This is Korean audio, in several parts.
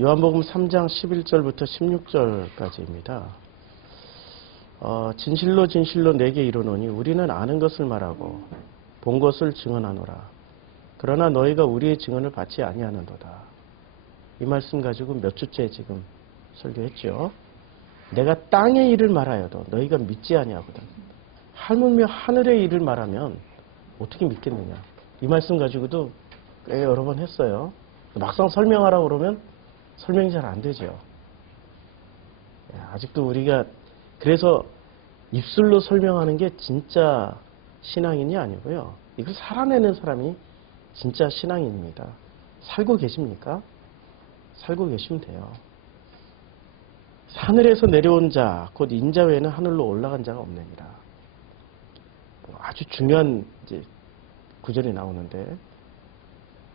요한복음 3장 11절부터 16절까지입니다. 진실로 진실로 내게 이르노니 우리는 아는 것을 말하고 본 것을 증언하노라. 그러나 너희가 우리의 증언을 받지 아니하는도다. 이 말씀 가지고 몇 주째 지금 설교했죠. 내가 땅의 일을 말하여도 너희가 믿지 아니하거든. 하물며 하늘의 일을 말하면 어떻게 믿겠느냐. 이 말씀 가지고도 꽤 여러 번 했어요. 막상 설명하라고 그러면 설명이 잘 안 되죠. 아직도 우리가 그래서 입술로 설명하는 게 진짜 신앙인이 아니고요. 이걸 살아내는 사람이 진짜 신앙인입니다. 살고 계십니까? 살고 계시면 돼요. 하늘에서 내려온 자, 곧 인자 외에는 하늘로 올라간 자가 없느니라. 아주 중요한 이제 구절이 나오는데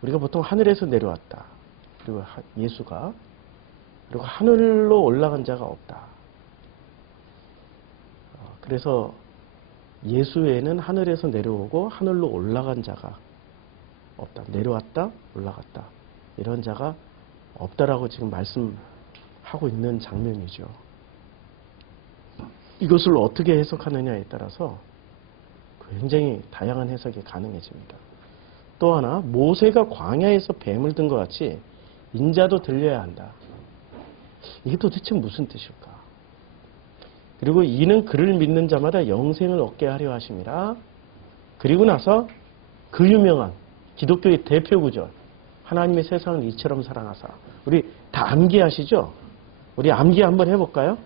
우리가 보통 하늘에서 내려왔다. 그리고 예수가 그리고 하늘로 올라간 자가 없다. 그래서 예수 외에는 하늘에서 내려오고 하늘로 올라간 자가 없다. 내려왔다, 올라갔다. 이런 자가 없다라고 지금 말씀하고 있는 장면이죠. 이것을 어떻게 해석하느냐에 따라서 굉장히 다양한 해석이 가능해집니다. 또 하나, 모세가 광야에서 뱀을 든 것 같이 인자도 들려야 한다. 이게 도대체 무슨 뜻일까? 그리고 이는 그를 믿는 자마다 영생을 얻게 하려 하심이라. 그리고 나서 그 유명한 기독교의 대표 구절, 하나님의 세상을 이처럼 사랑하사. 우리 다 암기하시죠? 우리 암기 한번 해볼까요?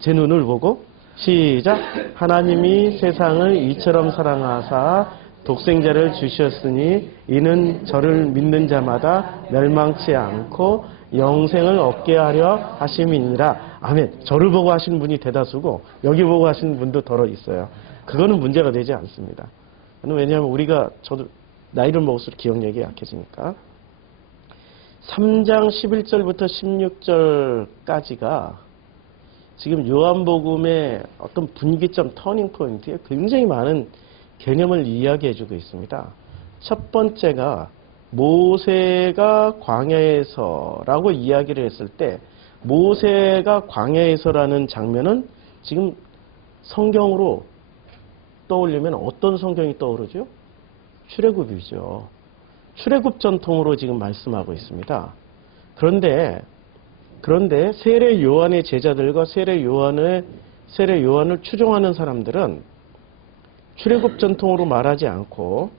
제 눈을 보고 시작. 하나님이 세상을 이처럼 사랑하사 독생자를 주셨으니 이는 저를 믿는 자마다 멸망치 않고 영생을 얻게 하려 하심이니라. 아멘. 저를 보고 하시는 분이 대다수고 여기 보고 하시는 분도 덜어 있어요. 그거는 문제가 되지 않습니다. 왜냐하면 우리가 저도 나이를 먹을수록 기억력이 약해지니까. 3장 11절부터 16절까지가 지금 요한복음의 어떤 분기점, 터닝 포인트에 굉장히 많은 개념을 이야기해주고 있습니다. 첫 번째가 모세가 광야에서라고 이야기를 했을 때 모세가 광야에서라는 장면은 지금 성경으로 떠올리면 어떤 성경이 떠오르죠? 출애굽이죠. 출애굽 전통으로 지금 말씀하고 있습니다. 그런데 세례 요한의 제자들과 세례 요한을 추종하는 사람들은 출애굽 전통으로 말하지 않고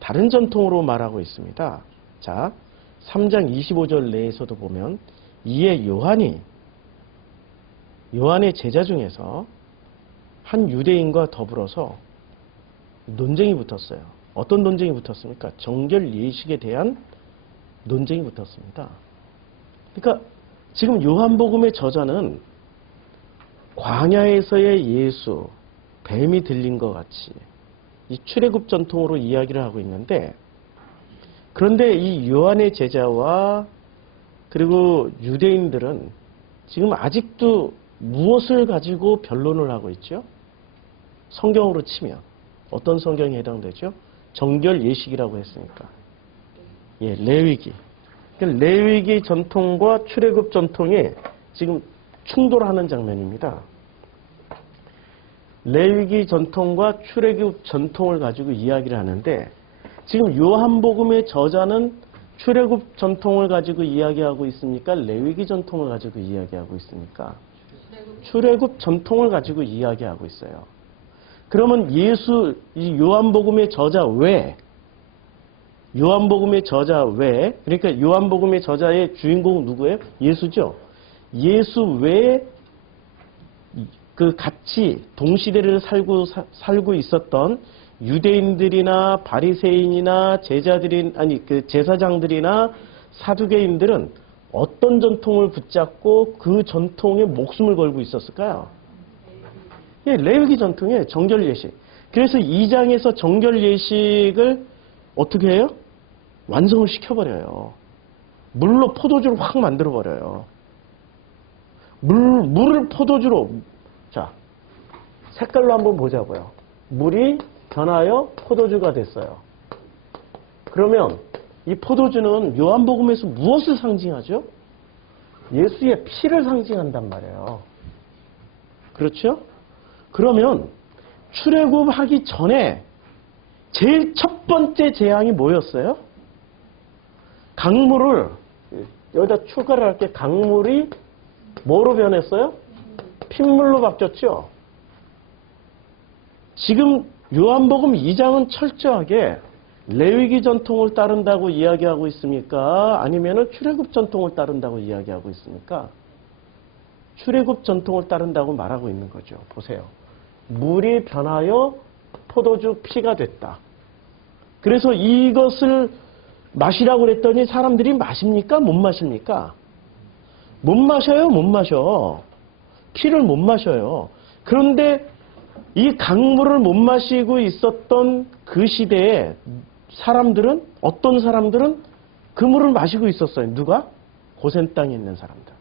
다른 전통으로 말하고 있습니다. 자, 3장 25절 내에서도 보면 이에 요한의 제자 중에서 한 유대인과 더불어서 논쟁이 붙었어요. 어떤 논쟁이 붙었습니까? 정결 예식에 대한 논쟁이 붙었습니다. 그러니까 지금 요한복음의 저자는 광야에서의 예수, 뱀이 들린 것 같이 이 출애굽 전통으로 이야기를 하고 있는데, 그런데 이 요한의 제자와 그리고 유대인들은 지금 아직도 무엇을 가지고 변론을 하고 있죠? 성경으로 치면 어떤 성경에 해당되죠? 정결 예식이라고 했으니까. 예, 레위기. 레위기 전통과 출애굽 전통이 지금 충돌하는 장면입니다. 레위기 전통과 출애굽 전통을 가지고 이야기를 하는데 지금 요한복음의 저자는 출애굽 전통을 가지고 이야기하고 있습니까? 레위기 전통을 가지고 이야기하고 있습니까? 출애굽 전통을 가지고 이야기하고 있어요. 그러면 이 요한복음의 저자 외, 그러니까 요한복음의 저자의 주인공은 누구예요? 예수죠. 예수 외에 그 같이 동시대를 살고 있었던 유대인들이나 바리새인이나 제사장들이나 사두개인들은 어떤 전통을 붙잡고 그 전통에 목숨을 걸고 있었을까요? 예, 레위기 전통의 정결 예식. 그래서 2장에서 정결 예식을 어떻게 해요? 완성을 시켜버려요. 물로 포도주를 확 만들어버려요. 물을 포도주로, 자, 색깔로 한번 보자고요. 물이 변하여 포도주가 됐어요. 그러면 이 포도주는 요한복음에서 무엇을 상징하죠? 예수의 피를 상징한단 말이에요. 그렇죠? 그러면 출애굽하기 전에 제일 첫 번째 재앙이 뭐였어요? 강물을 여기다 추가를 할게. 강물이 뭐로 변했어요? 핏물로 바뀌었죠. 지금 요한복음 2장은 철저하게 레위기 전통을 따른다고 이야기하고 있습니까? 아니면은 출애굽 전통을 따른다고 이야기하고 있습니까? 출애굽 전통을 따른다고 말하고 있는 거죠. 보세요. 물이 변하여 포도주 피가 됐다. 그래서 이것을 마시라고 그랬더니 사람들이 마십니까? 못 마십니까? 못 마셔요? 못 마셔. 피를 못 마셔요. 그런데 이 강물을 못 마시고 있었던 그 시대에 사람들은, 어떤 사람들은 그 물을 마시고 있었어요. 누가? 고센 땅에 있는 사람들.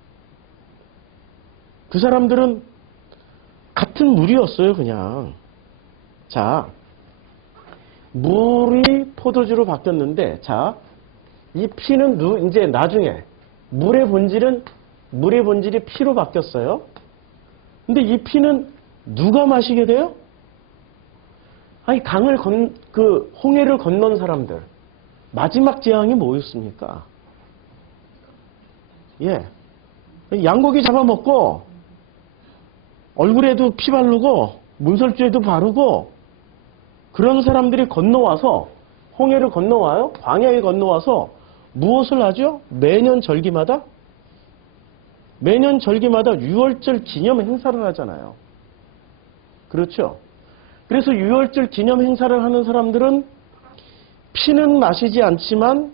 그 사람들은 같은 물이었어요, 그냥. 자, 물이 포도주로 바뀌었는데, 자, 이 피는 이제 나중에 물의 본질이 피로 바뀌었어요. 근데 이 피는 누가 마시게 돼요? 아니, 홍해를 건넌 사람들. 마지막 재앙이 뭐였습니까? 예. 양고기 잡아먹고, 얼굴에도 피 바르고, 문설주에도 바르고, 그런 사람들이 건너와서, 홍해를 건너와요? 광야에 건너와서, 무엇을 하죠? 매년 절기마다 6월절 기념 행사를 하잖아요. 그렇죠? 그래서 6월절 기념 행사를 하는 사람들은 피는 마시지 않지만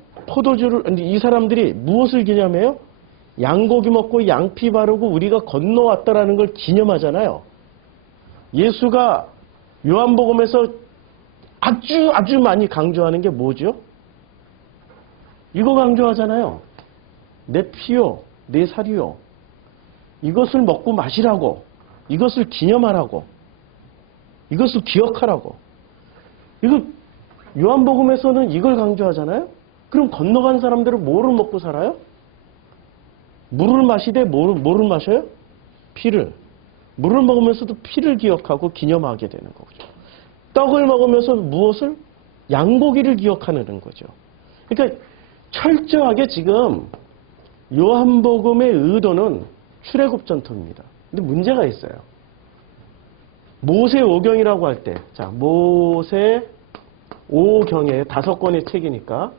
이 사람들이 무엇을 기념해요? 양고기 먹고 양피 바르고 우리가 건너왔다라는 걸 기념하잖아요. 예수가 요한복음에서 아주 많이 강조하는 게 뭐죠? 이거 강조하잖아요. 내 피요, 내 살이요. 이것을 먹고 마시라고, 이것을 기념하라고, 이것을 기억하라고. 이거 요한복음에서는 이걸 강조하잖아요. 그럼 건너간 사람들은 뭐를 먹고 살아요? 물을 마시되 뭐를 마셔요? 피를. 물을 먹으면서도 피를 기억하고 기념하게 되는 거죠. 떡을 먹으면서 무엇을? 양고기를 기억하는 거죠. 그러니까 철저하게 지금 요한복음의 의도는 출애굽 전통입니다. 근데 문제가 있어요. 모세 오경이라고 할 때, 자, 모세 오경의 5권의 책이니까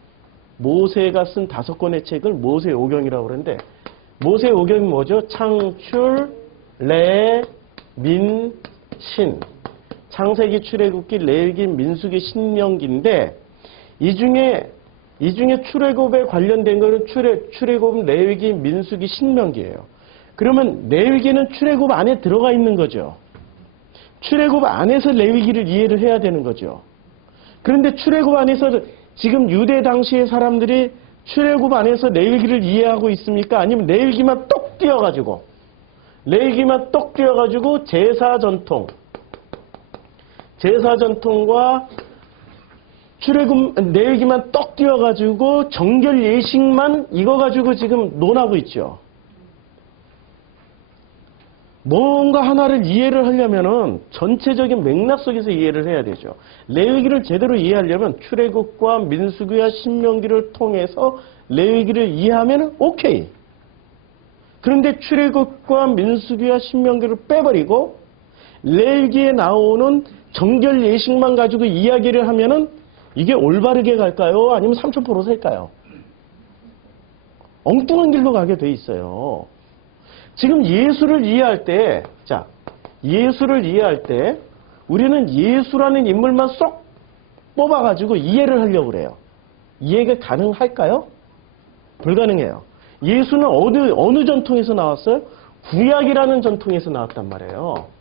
모세가 쓴 5권의 책을 모세 오경이라고 그러는데, 모세 오경이 뭐죠? 창출, 레, 민, 신. 창세기, 출애굽기, 레위기, 민수기, 신명기인데 이 중에 출애굽에 관련된 거는 출애굽, 레위기, 민수기, 신명기예요. 그러면 레위기는 출애굽 안에 들어가 있는 거죠. 출애굽 안에서 레위기를 이해를 해야 되는 거죠. 그런데 출애굽 안에서 지금 유대 당시의 사람들이 출애굽 안에서 레위기를 이해하고 있습니까? 아니면 레위기만 똑 띄어가지고 제사 전통과 레위기만 떡 띄어가지고 정결 예식만 이거 가지고 지금 논하고 있죠. 뭔가 하나를 이해를 하려면은 전체적인 맥락 속에서 이해를 해야 되죠. 레위기를 제대로 이해하려면 출애굽과 민수기와 신명기를 통해서 레위기를 이해하면 오케이. 그런데 출애굽과 민수기와 신명기를 빼버리고 레위기에 나오는 정결 예식만 가지고 이야기를 하면은 이게 올바르게 갈까요? 아니면 30% 셀까요? 엉뚱한 길로 가게 돼 있어요. 지금 예수를 이해할 때, 우리는 예수라는 인물만 쏙 뽑아가지고 이해를 하려고 그래요. 이해가 가능할까요? 불가능해요. 예수는 어느 전통에서 나왔어요? 구약이라는 전통에서 나왔단 말이에요.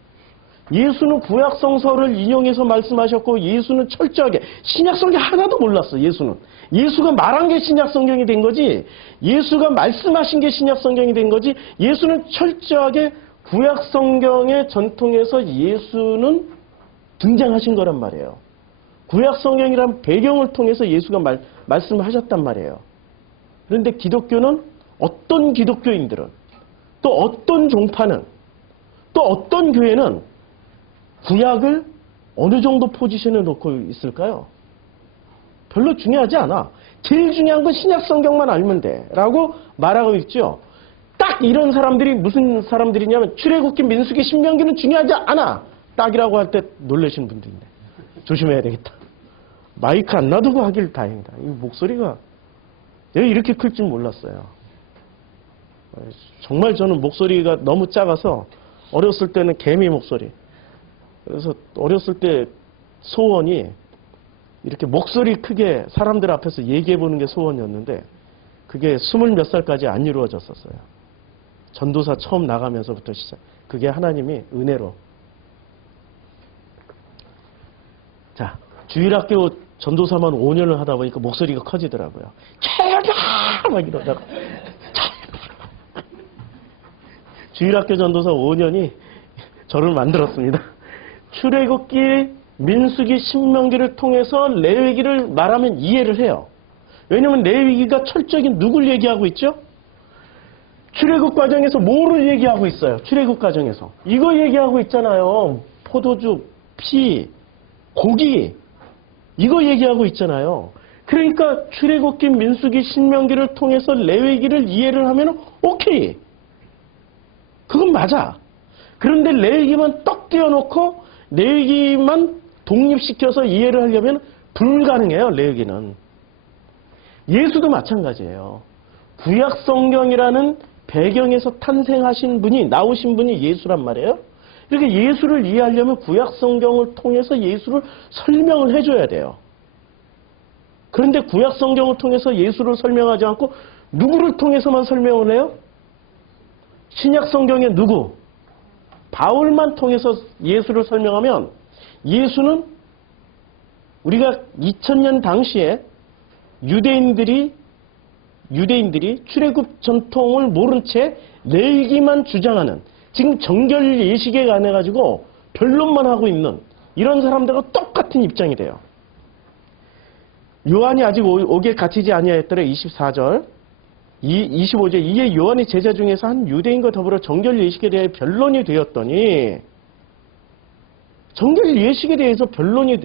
예수는 구약성서를 인용해서 말씀하셨고, 예수는 철저하게 신약성경 하나도 몰랐어. 예수가 말한 게 신약성경이 된 거지, 예수가 말씀하신 게 신약성경이 된 거지, 예수는 철저하게 구약성경의 전통에서 예수는 등장하신 거란 말이에요. 구약성경이란 배경을 통해서 예수가 말씀하셨단 말이에요. 그런데 기독교는, 어떤 기독교인들은 또 어떤 종파는, 또 어떤 교회는 구약을 어느 정도 포지션에 놓고 있을까요? 별로 중요하지 않아. 제일 중요한 건 신약 성경만 알면 돼 라고 말하고 있죠. 딱 이런 사람들이 무슨 사람들이냐면 출애굽기, 민수기, 신명기는 중요하지 않아 딱이라고 할 때 놀라시는 분도 있네. 조심해야 되겠다. 마이크 안 놔두고 하길 다행이다. 이 목소리가 내가 이렇게 클 줄 몰랐어요. 정말 저는 목소리가 너무 작아서 어렸을 때는 개미 목소리. 그래서 어렸을 때 소원이 이렇게 목소리 크게 사람들 앞에서 얘기해 보는 게 소원이었는데 그게 20몇 살까지 안 이루어졌었어요. 전도사 처음 나가면서부터 시작. 그게 하나님이 은혜로. 자, 주일학교 전도사만 5년을 하다 보니까 목소리가 커지더라고요. 최연아! 막 이러다가. 주일학교 전도사 5년이 저를 만들었습니다. 출애굽기, 민수기, 신명기를 통해서 레위기를 말하면 이해를 해요. 왜냐하면 레위기가 철저히 누굴 얘기하고 있죠? 출애굽 과정에서 뭐를 얘기하고 있어요? 출애굽 과정에서. 이거 얘기하고 있잖아요. 포도주, 피, 고기. 이거 얘기하고 있잖아요. 그러니까 출애굽기, 민수기, 신명기를 통해서 레위기를 이해를 하면 오케이. 그건 맞아. 그런데 레위기만 떡 띄워놓고 레위기만 독립시켜서 이해를 하려면 불가능해요. 레위기는. 예수도 마찬가지예요. 구약 성경이라는 배경에서 탄생하신 분이, 나오신 분이 예수란 말이에요. 이렇게 예수를 이해하려면 구약 성경을 통해서 예수를 설명을 해줘야 돼요. 그런데 구약 성경을 통해서 예수를 설명하지 않고 누구를 통해서만 설명을 해요? 신약 성경의 누구? 바울만 통해서 예수를 설명하면 예수는 우리가 2000년 당시에 유대인들이 출애굽 전통을 모른 채 레위기만 주장하는, 지금 정결 예식에 관해 가지고 변론만 하고 있는 이런 사람들과 똑같은 입장이 돼요. 요한이 아직 옥에 갇히지 아니하였더라 24절. 25절. 이에 요한의 제자 중에서 한 유대인과 더불어 정결 예식에 대해 변론이 되었더니, 정결 예식에 대해서 변론이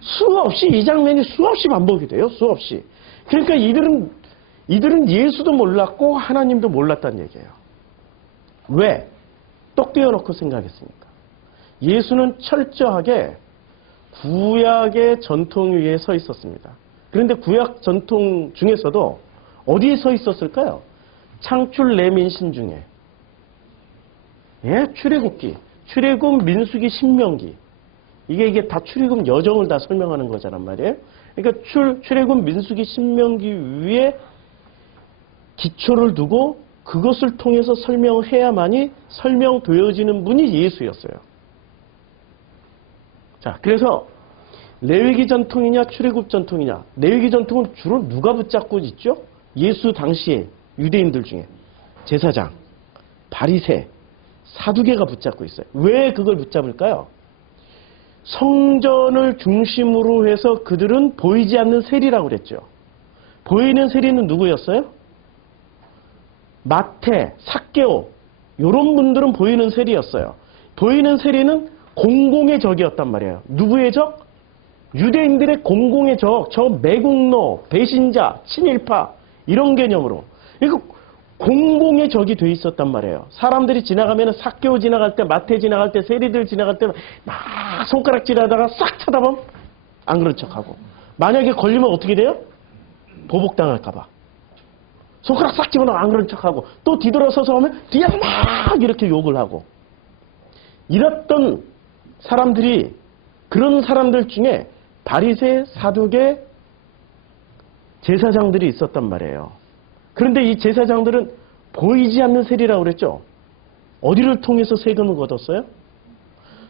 수없이, 이 장면이 수없이 반복이 돼요. 수없이. 그러니까 이들은 예수도 몰랐고 하나님도 몰랐다는 얘기예요. 왜? 떡 띄워놓고 생각했습니까? 예수는 철저하게 구약의 전통 위에 서 있었습니다. 그런데 구약 전통 중에서도 어디에 서 있었을까요? 창출 레민신 중에. 예, 출애굽기, 출애굽, 민수기, 신명기. 이게 다 출애굽 여정을 다 설명하는 거잖아 말이에요. 그러니까 출애굽, 민수기, 신명기 위에 기초를 두고 그것을 통해서 설명을 해야만이 설명되어지는 분이 예수였어요. 자, 그래서 레위기 전통이냐 출애굽 전통이냐. 레위기 전통은 주로 누가 붙잡고 있죠? 예수 당시에 유대인들 중에 제사장, 바리새, 사두개가 붙잡고 있어요. 왜 그걸 붙잡을까요? 성전을 중심으로 해서 그들은 보이지 않는 세리라고 그랬죠. 보이는 세리는 누구였어요? 마태, 삭개오 이런 분들은 보이는 세리였어요. 보이는 세리는 공공의 적이었단 말이에요. 누구의 적? 유대인들의 공공의 적, 저 매국노, 배신자, 친일파 이런 개념으로. 그러니까 공공의 적이 돼 있었단 말이에요. 사람들이 지나가면 삭개오 지나갈 때, 마태 지나갈 때, 세리들 지나갈 때 막 손가락질하다가 싹 쳐다보면 안 그런 척하고. 만약에 걸리면 어떻게 돼요? 보복당할까 봐. 손가락 싹 집어넣어 안 그런 척하고 또 뒤돌아서서 오면 뒤에서 막 이렇게 욕을 하고. 이랬던 사람들이, 그런 사람들 중에 바리새, 사두개, 제사장들이 있었단 말이에요. 그런데 이 제사장들은 보이지 않는 세리라고 그랬죠. 어디를 통해서 세금을 걷었어요?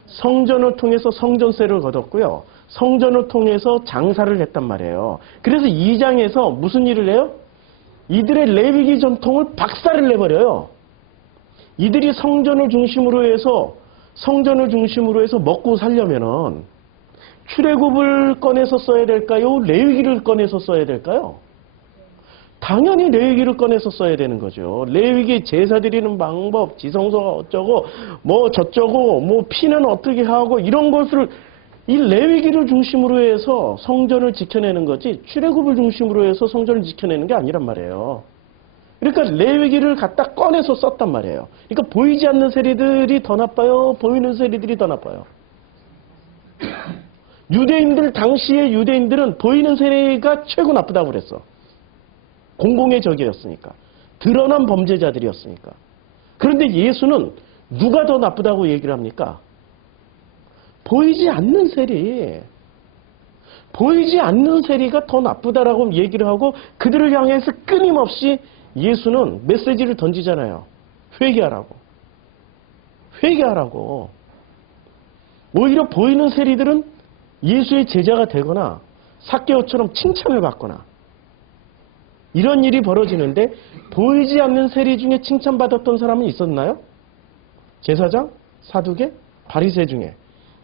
성전을 통해서 성전세를 걷었고요. 성전을 통해서 장사를 했단 말이에요. 그래서 2장에서 무슨 일을 해요? 이들의 레위기 전통을 박살을 내버려요. 이들이 성전을 중심으로 해서 먹고 살려면은 출애굽을 꺼내서 써야 될까요? 레위기를 꺼내서 써야 될까요? 당연히 레위기를 꺼내서 써야 되는 거죠. 레위기 제사 드리는 방법, 지성소가 어쩌고, 뭐 저쩌고, 뭐 피는 어떻게 하고 이런 것을 이 레위기를 중심으로 해서 성전을 지켜내는 거지 출애굽을 중심으로 해서 성전을 지켜내는 게 아니란 말이에요. 그러니까 레위기를 갖다 꺼내서 썼단 말이에요. 그러니까 보이지 않는 세리들이 더 나빠요? 보이는 세리들이 더 나빠요? 유대인들, 당시의 유대인들은 보이는 세리가 최고 나쁘다고 그랬어. 공공의 적이었으니까. 드러난 범죄자들이었으니까. 그런데 예수는 누가 더 나쁘다고 얘기를 합니까? 보이지 않는 세리. 보이지 않는 세리가 더 나쁘다라고 얘기를 하고 그들을 향해서 끊임없이 예수는 메시지를 던지잖아요. 회개하라고. 회개하라고. 오히려 보이는 세리들은 예수의 제자가 되거나 삭개오처럼 칭찬을 받거나 이런 일이 벌어지는데 보이지 않는 세리 중에 칭찬받았던 사람은 있었나요? 제사장? 사두개? 바리새 중에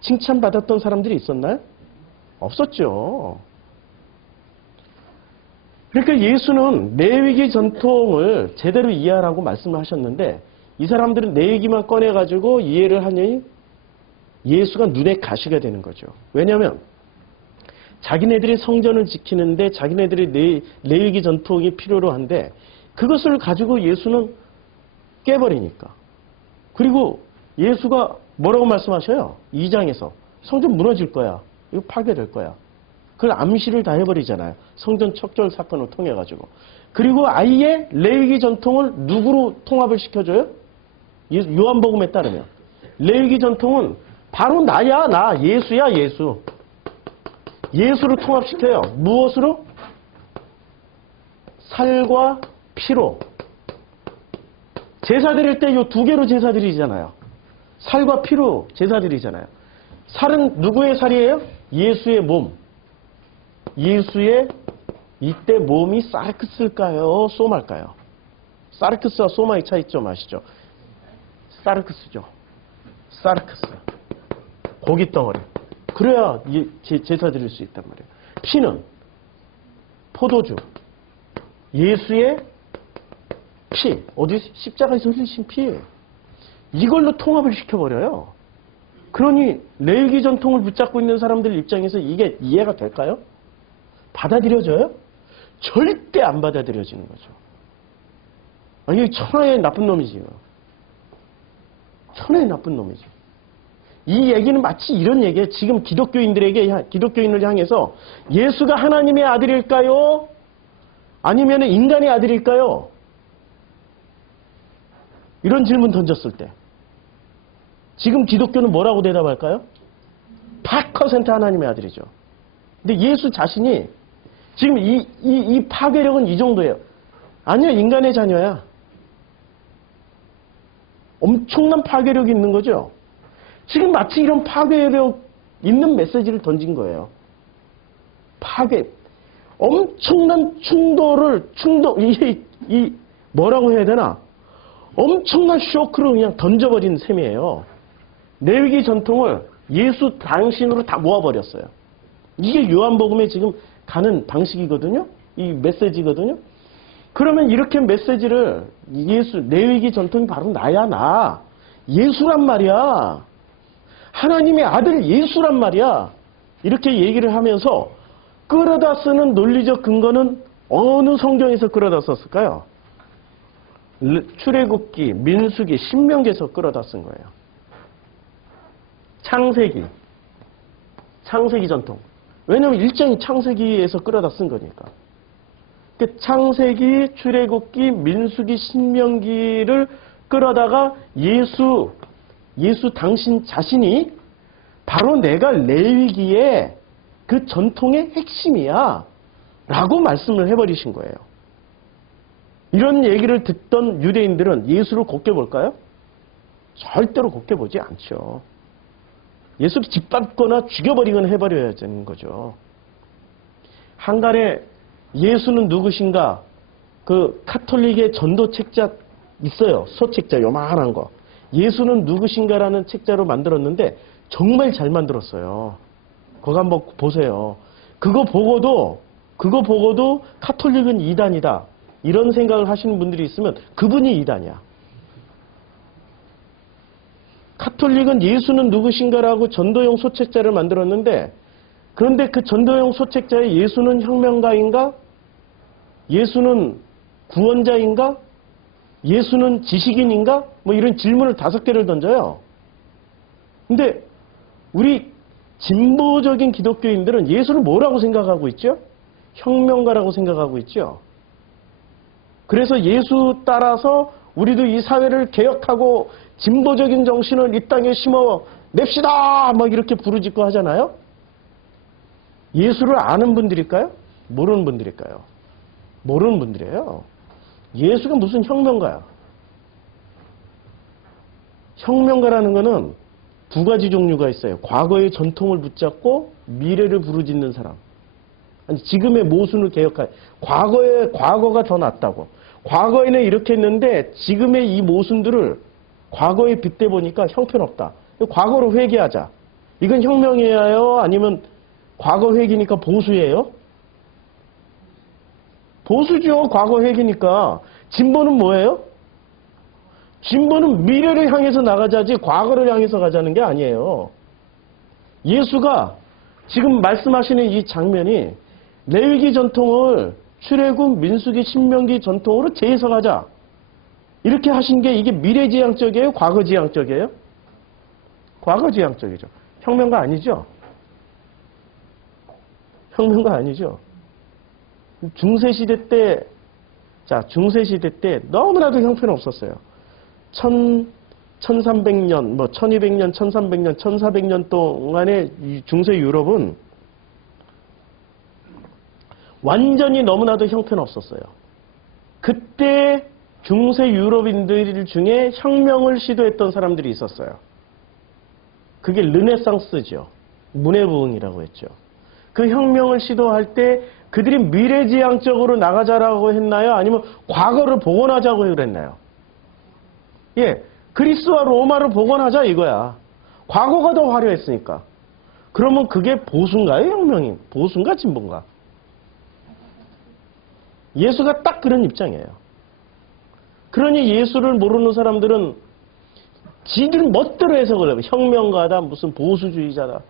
칭찬받았던 사람들이 있었나요? 없었죠. 그러니까 예수는 레위기 전통을 제대로 이해하라고 말씀을 하셨는데 이 사람들은 내 얘기만 꺼내가지고 이해를 하니 예수가 눈에 가시가 되는 거죠. 왜냐하면 자기네들이 성전을 지키는데 자기네들이 레위기 전통이 필요로 한데 그것을 가지고 예수는 깨버리니까. 그리고 예수가 뭐라고 말씀하셔요? 2장에서 성전 무너질 거야. 이거 파괴될 거야. 그걸 암시를 다 해버리잖아요. 성전 척절 사건을 통해 가지고. 그리고 아예 레위기 전통을 누구로 통합을 시켜줘요? 요한복음에 따르면 레위기 전통은 바로 나야, 나, 예수야, 예수. 예수를 통합시켜요. 무엇으로? 살과 피로. 제사 드릴 때 이 두 개로 제사 드리잖아요. 살과 피로 제사 드리잖아요. 살은 누구의 살이에요? 예수의 몸. 예수의 이때 몸이 사르크스일까요? 소마일까요? 사르크스와 소마의 차이점 아시죠? 사르크스죠. 사르크스. 고기 덩어리. 그래야 제사 드릴 수 있단 말이에요. 피는 포도주. 예수의 피. 어디 십자가에서 흘리신 피. 이걸로 통합을 시켜버려요. 그러니 레위기 전통을 붙잡고 있는 사람들 입장에서 이게 이해가 될까요? 받아들여져요? 절대 안 받아들여지는 거죠. 아니, 천하의 나쁜 놈이지. 천하의 나쁜 놈이지. 이 얘기는 마치 이런 얘기예요. 지금 기독교인을 향해서 예수가 하나님의 아들일까요? 아니면 인간의 아들일까요? 이런 질문 던졌을 때 지금 기독교는 뭐라고 대답할까요? 100% 하나님의 아들이죠. 근데 예수 자신이 지금 이 파괴력은 이 정도예요. 아니야, 인간의 자녀야. 엄청난 파괴력이 있는 거죠. 지금 마치 이런 파괴력 있는 메시지를 던진 거예요. 파괴. 엄청난 뭐라고 해야 되나? 엄청난 쇼크로 그냥 던져버린 셈이에요. 레위기 전통을 예수 당신으로 다 모아버렸어요. 이게 요한복음에 지금 가는 방식이거든요. 이 메시지거든요. 그러면 이렇게 메시지를 레위기 전통이 바로 나야, 나. 예수란 말이야. 하나님의 아들 예수란 말이야. 이렇게 얘기를 하면서 끌어다 쓰는 논리적 근거는 어느 성경에서 끌어다 썼을까요? 출애굽기, 민수기, 신명기에서 끌어다 쓴 거예요. 창세기 전통. 왜냐하면 일정이 창세기에서 끌어다 쓴 거니까. 창세기, 출애굽기, 민수기, 신명기를 끌어다가 예수 당신 자신이 바로 내가 레위기의 그 전통의 핵심이야 라고 말씀을 해버리신 거예요. 이런 얘기를 듣던 유대인들은 예수를 곱게 볼까요? 절대로 곱게 보지 않죠. 예수를 짓밟거나 죽여버리거나 해버려야 되는 거죠. 한간에 예수는 누구신가? 그 카톨릭의 전도 책자 있어요. 소책자 요만한 거. 예수는 누구신가라는 책자로 만들었는데 정말 잘 만들었어요. 그거 한번 보세요. 그거 보고도 카톨릭은 이단이다. 이런 생각을 하시는 분들이 있으면 그분이 이단이야. 카톨릭은 예수는 누구신가라고 전도용 소책자를 만들었는데, 그런데 그 전도용 소책자의 예수는 혁명가인가? 예수는 구원자인가? 예수는 지식인인가? 뭐 이런 질문을 5개를 던져요. 근데 우리 진보적인 기독교인들은 예수를 뭐라고 생각하고 있죠? 혁명가라고 생각하고 있죠. 그래서 예수 따라서 우리도 이 사회를 개혁하고 진보적인 정신을 이 땅에 심어 냅시다! 막 이렇게 부르짖고 하잖아요. 예수를 아는 분들일까요? 모르는 분들일까요? 모르는 분들이에요. 예수가 무슨 혁명가야? 혁명가라는 거는 2가지 종류가 있어요. 과거의 전통을 붙잡고 미래를 부르짖는 사람. 아니, 지금의 모순을 개혁할. 과거가 더 낫다고. 과거에는 이렇게 했는데 지금의 이 모순들을 과거에 빗대 보니까 형편없다. 과거로 회개하자. 이건 혁명이에요? 아니면 과거 회귀니까 보수예요? 보수죠. 과거 회귀니까. 진보는 뭐예요? 진보는 미래를 향해서 나가자지 과거를 향해서 가자는 게 아니에요. 예수가 지금 말씀하시는 이 장면이 레위기 전통을 출애굽, 민수기, 신명기 전통으로 재해석하자. 이렇게 하신 게 이게 미래지향적이에요? 과거지향적이에요? 과거지향적이죠. 혁명가 아니죠? 혁명가 아니죠? 중세시대 때 너무나도 형편없었어요. 1300년, 1200년, 1300년, 1400년 동안의 이 중세 유럽은 완전히 너무나도 형편없었어요. 그때 중세 유럽인들 중에 혁명을 시도했던 사람들이 있었어요. 그게 르네상스죠. 문해부흥이라고 했죠. 그 혁명을 시도할 때 그들이 미래지향적으로 나가자라고 했나요? 아니면 과거를 복원하자고 그랬나요? 예, 그리스와 로마를 복원하자 이거야. 과거가 더 화려했으니까. 그러면 그게 보수인가요? 혁명인? 보수인가? 진보인가? 예수가 딱 그런 입장이에요. 그러니 예수를 모르는 사람들은 지들 멋대로 해석을 해요. 혁명가다, 무슨 보수주의자다.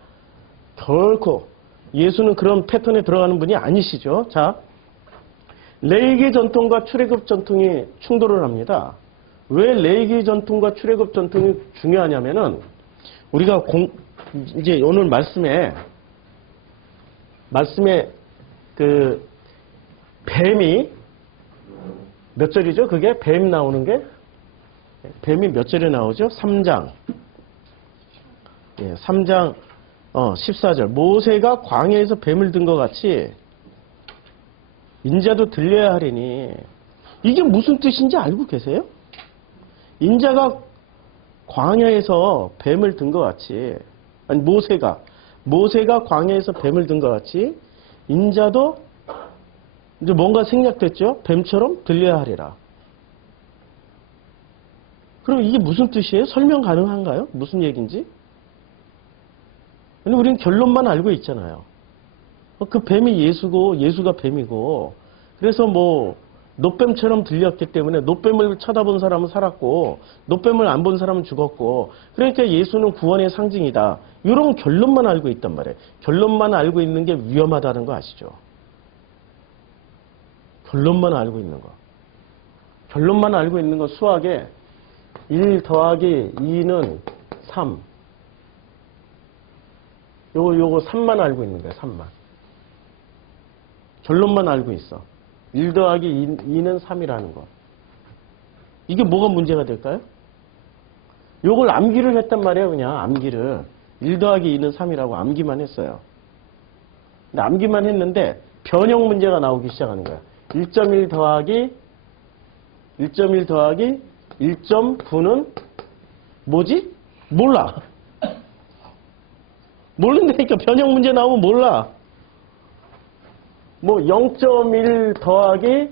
결코 예수는 그런 패턴에 들어가는 분이 아니시죠. 자, 레위기 전통과 출애굽 전통이 충돌을 합니다. 왜 레위기 전통과 출애굽 전통이 중요하냐면은 우리가 이제 오늘 말씀에 그 뱀이 몇 절이죠? 그게 뱀 나오는 게 뱀이 몇 절에 나오죠? 3장. 예, 3장 14절. 모세가 광야에서 뱀을 든 것 같이 인자도 들려야 하리니. 이게 무슨 뜻인지 알고 계세요? 인자가 광야에서 뱀을 든 것 같이, 아니 모세가 광야에서 뱀을 든 것 같이 인자도 이제 뭔가 생략됐죠? 뱀처럼 들려야 하리라. 그럼 이게 무슨 뜻이에요? 설명 가능한가요? 무슨 얘기인지? 근데 우리는 결론만 알고 있잖아요. 그 뱀이 예수고 예수가 뱀이고, 그래서 뭐 노뱀처럼 들렸기 때문에 노뱀을 쳐다본 사람은 살았고 노뱀을 안 본 사람은 죽었고, 그러니까 예수는 구원의 상징이다. 이런 결론만 알고 있단 말이에요. 결론만 알고 있는 게 위험하다는 거 아시죠? 결론만 알고 있는 거. 결론만 알고 있는 거. 수학에 1 더하기 2는 3. 요거 3만 알고 있는 거야. 3만. 결론만 알고 있어. 1 더하기 2는 3이라는 거. 이게 뭐가 문제가 될까요? 요걸 암기를 했단 말이에요. 그냥 암기를. 1 더하기 2는 3이라고 암기만 했어요. 근데 암기만 했는데 변형 문제가 나오기 시작하는 거야. 1.1 더하기 1.9는 뭐지? 몰라. 모른다니까. 변형 문제 나오면 몰라. 뭐 0.1 더하기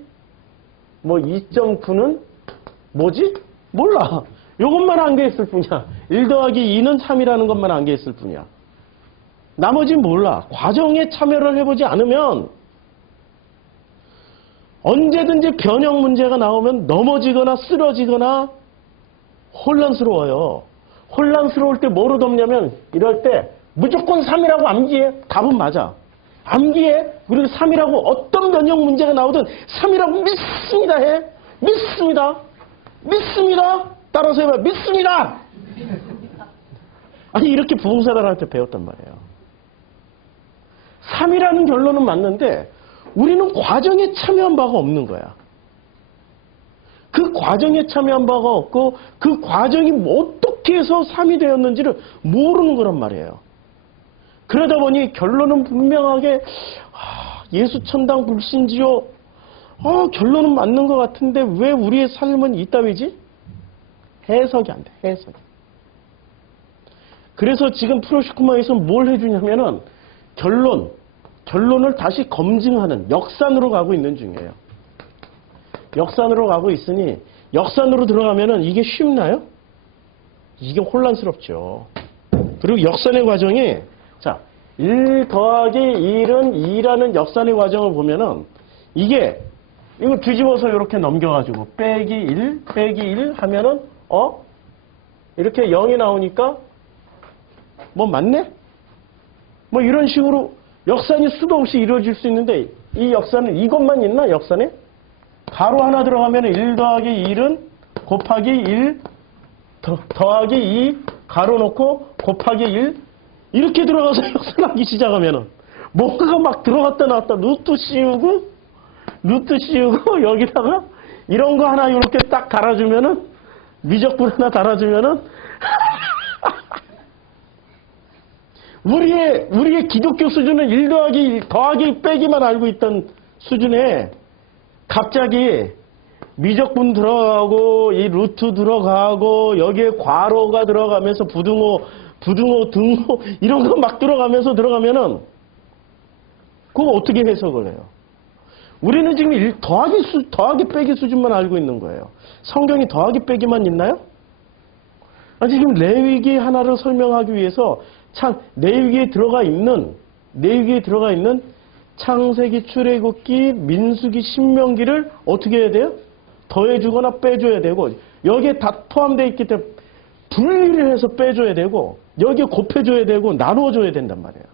뭐 2.9는 뭐지? 몰라. 요것만 암기했을 뿐이야. 1 더하기 2는 3이라는 것만 암기했을 뿐이야. 나머지는 몰라. 과정에 참여를 해보지 않으면 언제든지 변형 문제가 나오면 넘어지거나 쓰러지거나 혼란스러워요. 혼란스러울 때 뭐로 덮냐면 이럴 때 무조건 3이라고 암기해. 답은 맞아. 암기해. 그리고 3이라고 어떤 변형 문제가 나오든 3이라고 믿습니다 해. 믿습니다. 믿습니다. 따라서 해봐. 믿습니다. 아니 이렇게 부흥사들한테 배웠단 말이에요. 3이라는 결론은 맞는데 우리는 과정에 참여한 바가 없는 거야. 그 과정에 참여한 바가 없고 그 과정이 어떻게 해서 3이 되었는지를 모르는 거란 말이에요. 그러다 보니 결론은 분명하게 예수 천당 불신지요. 결론은 맞는 것 같은데 왜 우리의 삶은 이따위지? 해석이 안 돼. 해석이. 그래서 지금 프로시쿠마에서 뭘 해주냐면은 결론을 다시 검증하는 역산으로 가고 있는 중이에요. 역산으로 가고 있으니 역산으로 들어가면은 이게 쉽나요? 이게 혼란스럽죠. 그리고 역산의 과정이 자 1 더하기 1은 2라는 역산의 과정을 보면은 이거 뒤집어서 이렇게 넘겨가지고 빼기 1 빼기 1 하면은 이렇게 0이 나오니까 뭐 맞네? 뭐 이런 식으로 역산이 수도 없이 이루어질 수 있는데 이 역산은 이것만 있나 역산에? 가로 하나 들어가면 1 더하기 1은 곱하기 1 더하기 2 가로 놓고 곱하기 1 이렇게 들어가서 역산하기 시작하면은 뭔가가 막 들어갔다 나왔다 루트 씌우고 여기다가 이런 거 하나 이렇게 딱 달아주면은 미적분 하나 달아주면은 우리의 기독교 수준은 1 더하기 1 더하기 빼기만 알고 있던 수준에 갑자기 미적분 들어가고 이 루트 들어가고 여기에 괄호가 들어가면서 부등호 등호 이런 거 막 들어가면은 그거 어떻게 해석을 해요? 우리는 지금 더하기 빼기 수준만 알고 있는 거예요. 성경이 더하기 빼기만 있나요? 지금 레위기 하나를 설명하기 위해서 레위기에 들어가 있는 창세기, 출애굽기, 민수기, 신명기를 어떻게 해야 돼요? 더해주거나 빼줘야 되고 여기에 다 포함되어 있기 때문에 분리를 해서 빼줘야 되고 여기에 곱해줘야 되고 나누어줘야 된단 말이에요.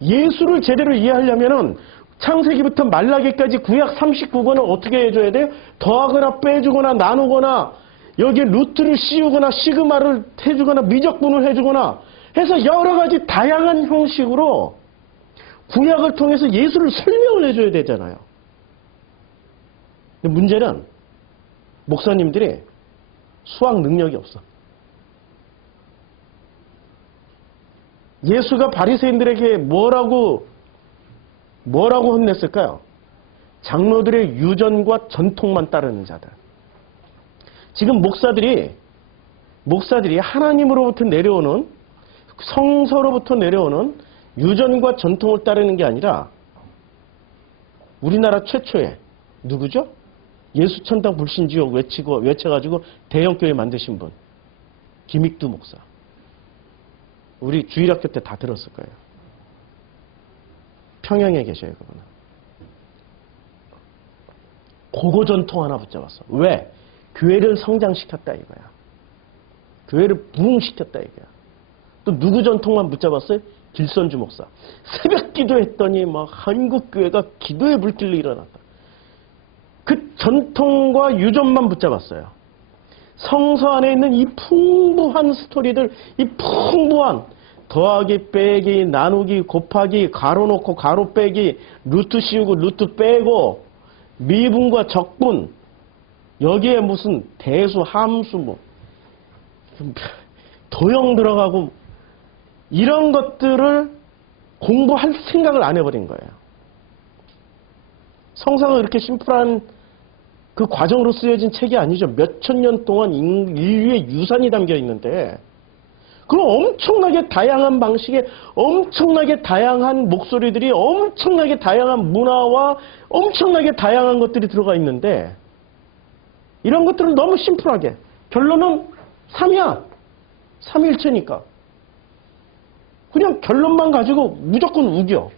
예수를 제대로 이해하려면은 창세기부터 말라기까지 구약 39권을 어떻게 해줘야 돼요? 더하거나 빼주거나 나누거나 여기에 루트를 씌우거나 시그마를 해주거나 미적분을 해주거나 해서 여러 가지 다양한 형식으로 구약을 통해서 예수를 설명을 해줘야 되잖아요. 근데 문제는 목사님들이 수학 능력이 없어. 예수가 바리새인들에게 뭐라고 혼냈을까요? 장로들의 유전과 전통만 따르는 자들. 지금 목사들이 하나님으로부터 내려오는 성서로부터 내려오는 유전과 전통을 따르는 게 아니라 우리나라 최초의 누구죠? 예수 천당 불신지옥 외쳐가지고 대형교회 만드신 분. 김익두 목사. 우리 주일학교 때 다 들었을 거예요. 평양에 계셔요, 그분은. 고고 전통 하나 붙잡았어. 왜? 교회를 성장시켰다 이거야. 교회를 부흥시켰다 이거야. 또 누구 전통만 붙잡았어요? 길선주 목사. 새벽 기도했더니 막 한국교회가 기도의 불길로 일어났다. 그 전통과 유전만 붙잡았어요. 성서 안에 있는 이 풍부한 스토리들, 이 풍부한 더하기, 빼기, 나누기, 곱하기, 가로 놓고 가로 빼기, 루트 씌우고 루트 빼고, 미분과 적분, 여기에 무슨 대수, 함수, 뭐 도형 들어가고 이런 것들을 공부할 생각을 안 해버린 거예요. 성서가 그렇게 심플한 그 과정으로 쓰여진 책이 아니죠. 몇천 년 동안 인류의 유산이 담겨 있는데 그럼 엄청나게 다양한 방식의 엄청나게 다양한 목소리들이 엄청나게 다양한 문화와 엄청나게 다양한 것들이 들어가 있는데 이런 것들은 너무 심플하게 결론은 3이야. 삼위일체니까. 그냥 결론만 가지고 무조건 우겨.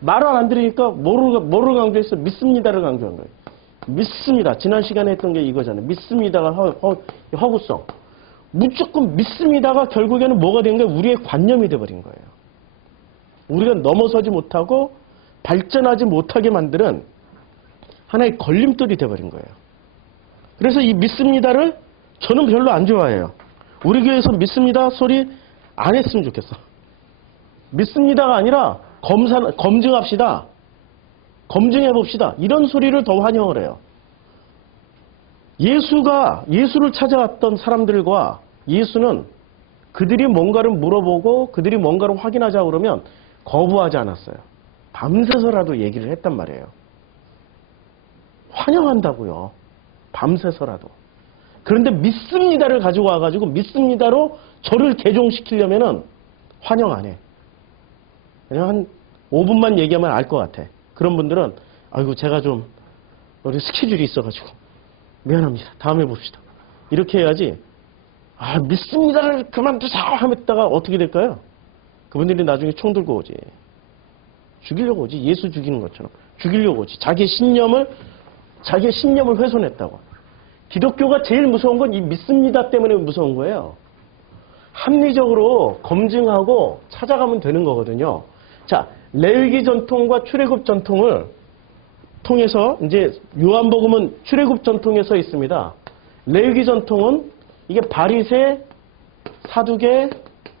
말을 안 들으니까 뭐를 강조했어? 믿습니다를 강조한 거예요. 믿습니다. 지난 시간에 했던 게 이거잖아요. 믿습니다가 허구성. 무조건 믿습니다가 결국에는 뭐가 된 거예요? 우리의 관념이 돼버린 거예요. 우리가 넘어서지 못하고 발전하지 못하게 만드는 하나의 걸림돌이 돼버린 거예요. 그래서 이 믿습니다를 저는 별로 안 좋아해요. 우리 교회에서 믿습니다 소리 안 했으면 좋겠어. 믿습니다가 아니라 검증합시다. 검증해봅시다. 이런 소리를 더 환영을 해요. 예수를 찾아왔던 사람들과 예수는 그들이 뭔가를 물어보고 그들이 뭔가를 확인하자 그러면 거부하지 않았어요. 밤새서라도 얘기를 했단 말이에요. 환영한다고요. 밤새서라도. 그런데 믿습니다를 가지고 와가지고 믿습니다로 저를 개종시키려면은 환영 안 해. 그냥 한 5분만 얘기하면 알 것 같아. 그런 분들은 아이고 제가 좀 우리 스케줄이 있어가지고 미안합니다. 다음에 봅시다. 이렇게 해야지. 아 믿습니다를 그만두자 하면다가 어떻게 될까요? 그분들이 나중에 총 들고 오지. 죽이려고 오지. 예수 죽이는 것처럼 죽이려고 오지. 자기의 신념을 훼손했다고. 기독교가 제일 무서운 건 이 믿습니다 때문에 무서운 거예요. 합리적으로 검증하고 찾아가면 되는 거거든요. 자, 레위기 전통과 출애굽 전통을 통해서 이제 요한복음은 출애굽 전통에 서 있습니다. 레위기 전통은 이게 바리새, 사두개,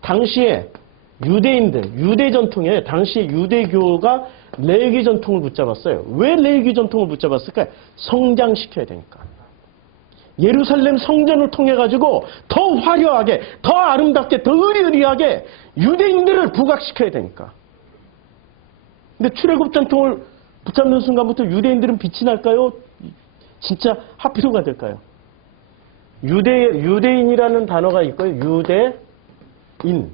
당시에 유대인들, 유대 전통에 당시 유대교가 레위기 전통을 붙잡았어요. 왜 레위기 전통을 붙잡았을까요? 성장시켜야 되니까. 예루살렘 성전을 통해 가지고 더 화려하게, 더 아름답게, 더 의리의리하게 유대인들을 부각시켜야 되니까. 근데 출애굽 전통을 붙잡는 순간부터 유대인들은 빛이 날까요? 진짜 하필로가 될까요? 유대인이라는 단어가 있고요. 유대인.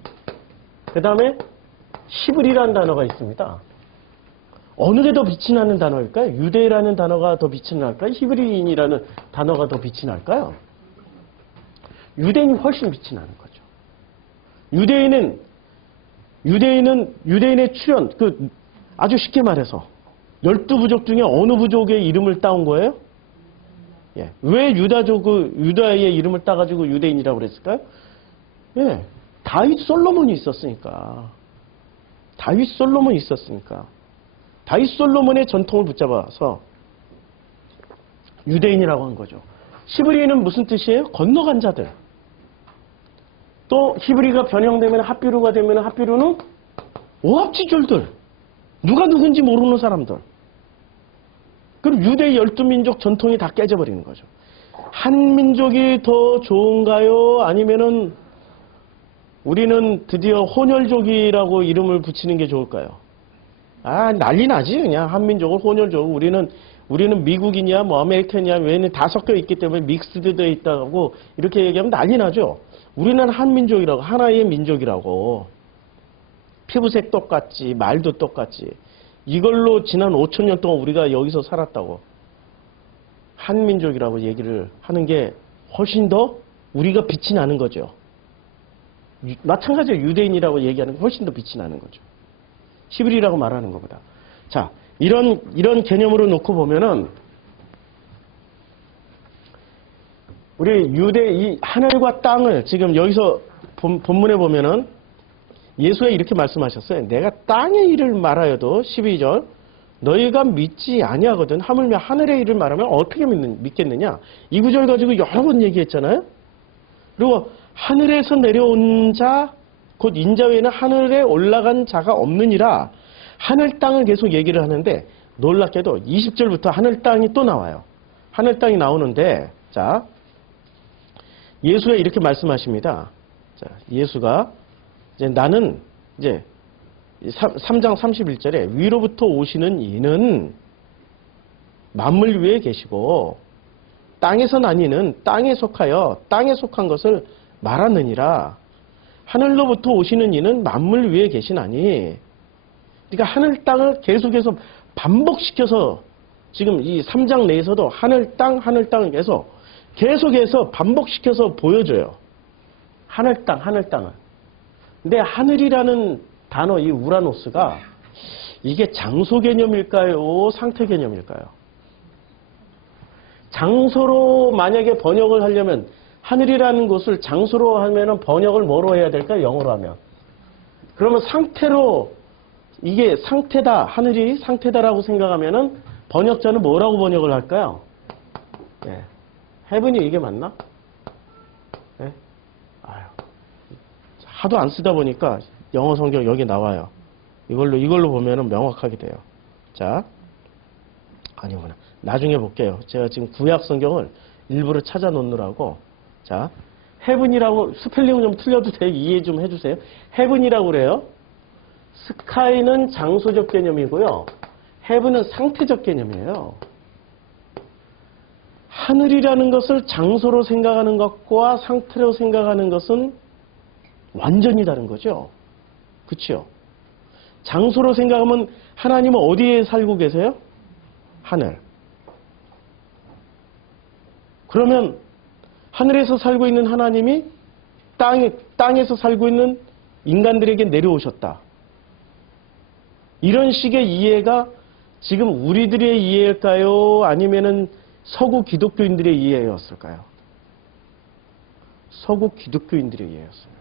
그 다음에 히브리라는 단어가 있습니다. 어느 게 더 빛이 나는 단어일까요? 유대라는 단어가 더 빛이 날까요? 히브리인이라는 단어가 더 빛이 날까요? 유대인이 훨씬 빛이 나는 거죠. 유대인의 출현, 아주 쉽게 말해서 12부족 중에 어느 부족의 이름을 따온 거예요? 예. 왜 유다의 이름을 따가지고 유대인이라고 그랬을까요? 예. 다윗 솔로몬이 있었으니까. 다윗 솔로몬의 전통을 붙잡아서 유대인이라고 한 거죠. 히브리는 무슨 뜻이에요? 건너간 자들. 또 히브리가 변형되면 핫비루가 되면 핫비루는 오합지졸들. 누가 누군지 모르는 사람들. 그럼 유대 12민족 전통이 다 깨져버리는 거죠. 한 민족이 더 좋은가요? 아니면은 우리는 드디어 혼혈족이라고 이름을 붙이는 게 좋을까요? 아, 난리 나지. 그냥 한민족을 혼혈족. 우리는 미국이냐, 뭐 아메리칸이냐, 왜냐면 다 섞여 있기 때문에 믹스드 되어 있다고 이렇게 얘기하면 난리 나죠. 우리는 한민족이라고, 하나의 민족이라고. 피부색 똑같지, 말도 똑같지. 이걸로 지난 5,000년 동안 우리가 여기서 살았다고. 한민족이라고 얘기를 하는 게 훨씬 더 우리가 빛이 나는 거죠. 마찬가지로 유대인이라고 얘기하는 게 훨씬 더 빛이 나는 거죠. 히브리라고 말하는 것보다. 자, 이런 개념으로 놓고 보면은 우리 이 하늘과 땅을 지금 여기서 본문에 보면은 예수가 이렇게 말씀하셨어요. 내가 땅의 일을 말하여도 12절 너희가 믿지 아니하거든. 하물며 하늘의 일을 말하면 어떻게 믿겠느냐. 이 구절 가지고 여러 번 얘기했잖아요. 그리고 하늘에서 내려온 자 곧 인자 외에는 하늘에 올라간 자가 없느니라. 하늘 땅을 계속 얘기를 하는데 놀랍게도 20절부터 하늘 땅이 또 나와요. 하늘 땅이 나오는데 자 예수가 이렇게 말씀하십니다. 자, 예수가 이제 나는 이제 3장 31절에 위로부터 오시는 이는 만물 위에 계시고 땅에서 난 이는 땅에 속하여 땅에 속한 것을 말하느니라. 하늘로부터 오시는 이는 만물 위에 계시나니. 그러니까 하늘 땅을 계속해서 반복시켜서 지금 이 3장 내에서도 하늘 땅을 계속해서 반복시켜서 보여줘요. 하늘 땅은. 근데 하늘이라는 단어, 이 우라노스가 이게 장소 개념일까요? 상태 개념일까요? 장소로 만약에 번역을 하려면 하늘이라는 곳을 장소로 하면은 번역을 뭐로 해야 될까요? 영어로 하면. 그러면 상태로 이게 상태다, 하늘이 상태다라고 생각하면은 번역자는 뭐라고 번역을 할까요? 예. 헤븐이 이게 맞나? 예? 아유. 하도 안 쓰다 보니까 영어 성경 여기 나와요. 이걸로 보면은 명확하게 돼요. 자. 아니구나. 나중에 볼게요. 제가 지금 구약 성경을 일부러 찾아 놓느라고. 자. 헤븐이라고 스펠링은 좀 틀려도 돼요. 이해 좀 해주세요. 헤븐이라고 그래요. 스카이는 장소적 개념이고요. 헤븐은 상태적 개념이에요. 하늘이라는 것을 장소로 생각하는 것과 상태로 생각하는 것은 완전히 다른 거죠. 그렇죠? 장소로 생각하면 하나님은 어디에 살고 계세요? 하늘. 그러면 하늘에서 살고 있는 하나님이 땅에서 살고 있는 인간들에게 내려오셨다. 이런 식의 이해가 지금 우리들의 이해일까요? 아니면은 서구 기독교인들의 이해였을까요? 서구 기독교인들의 이해였어요.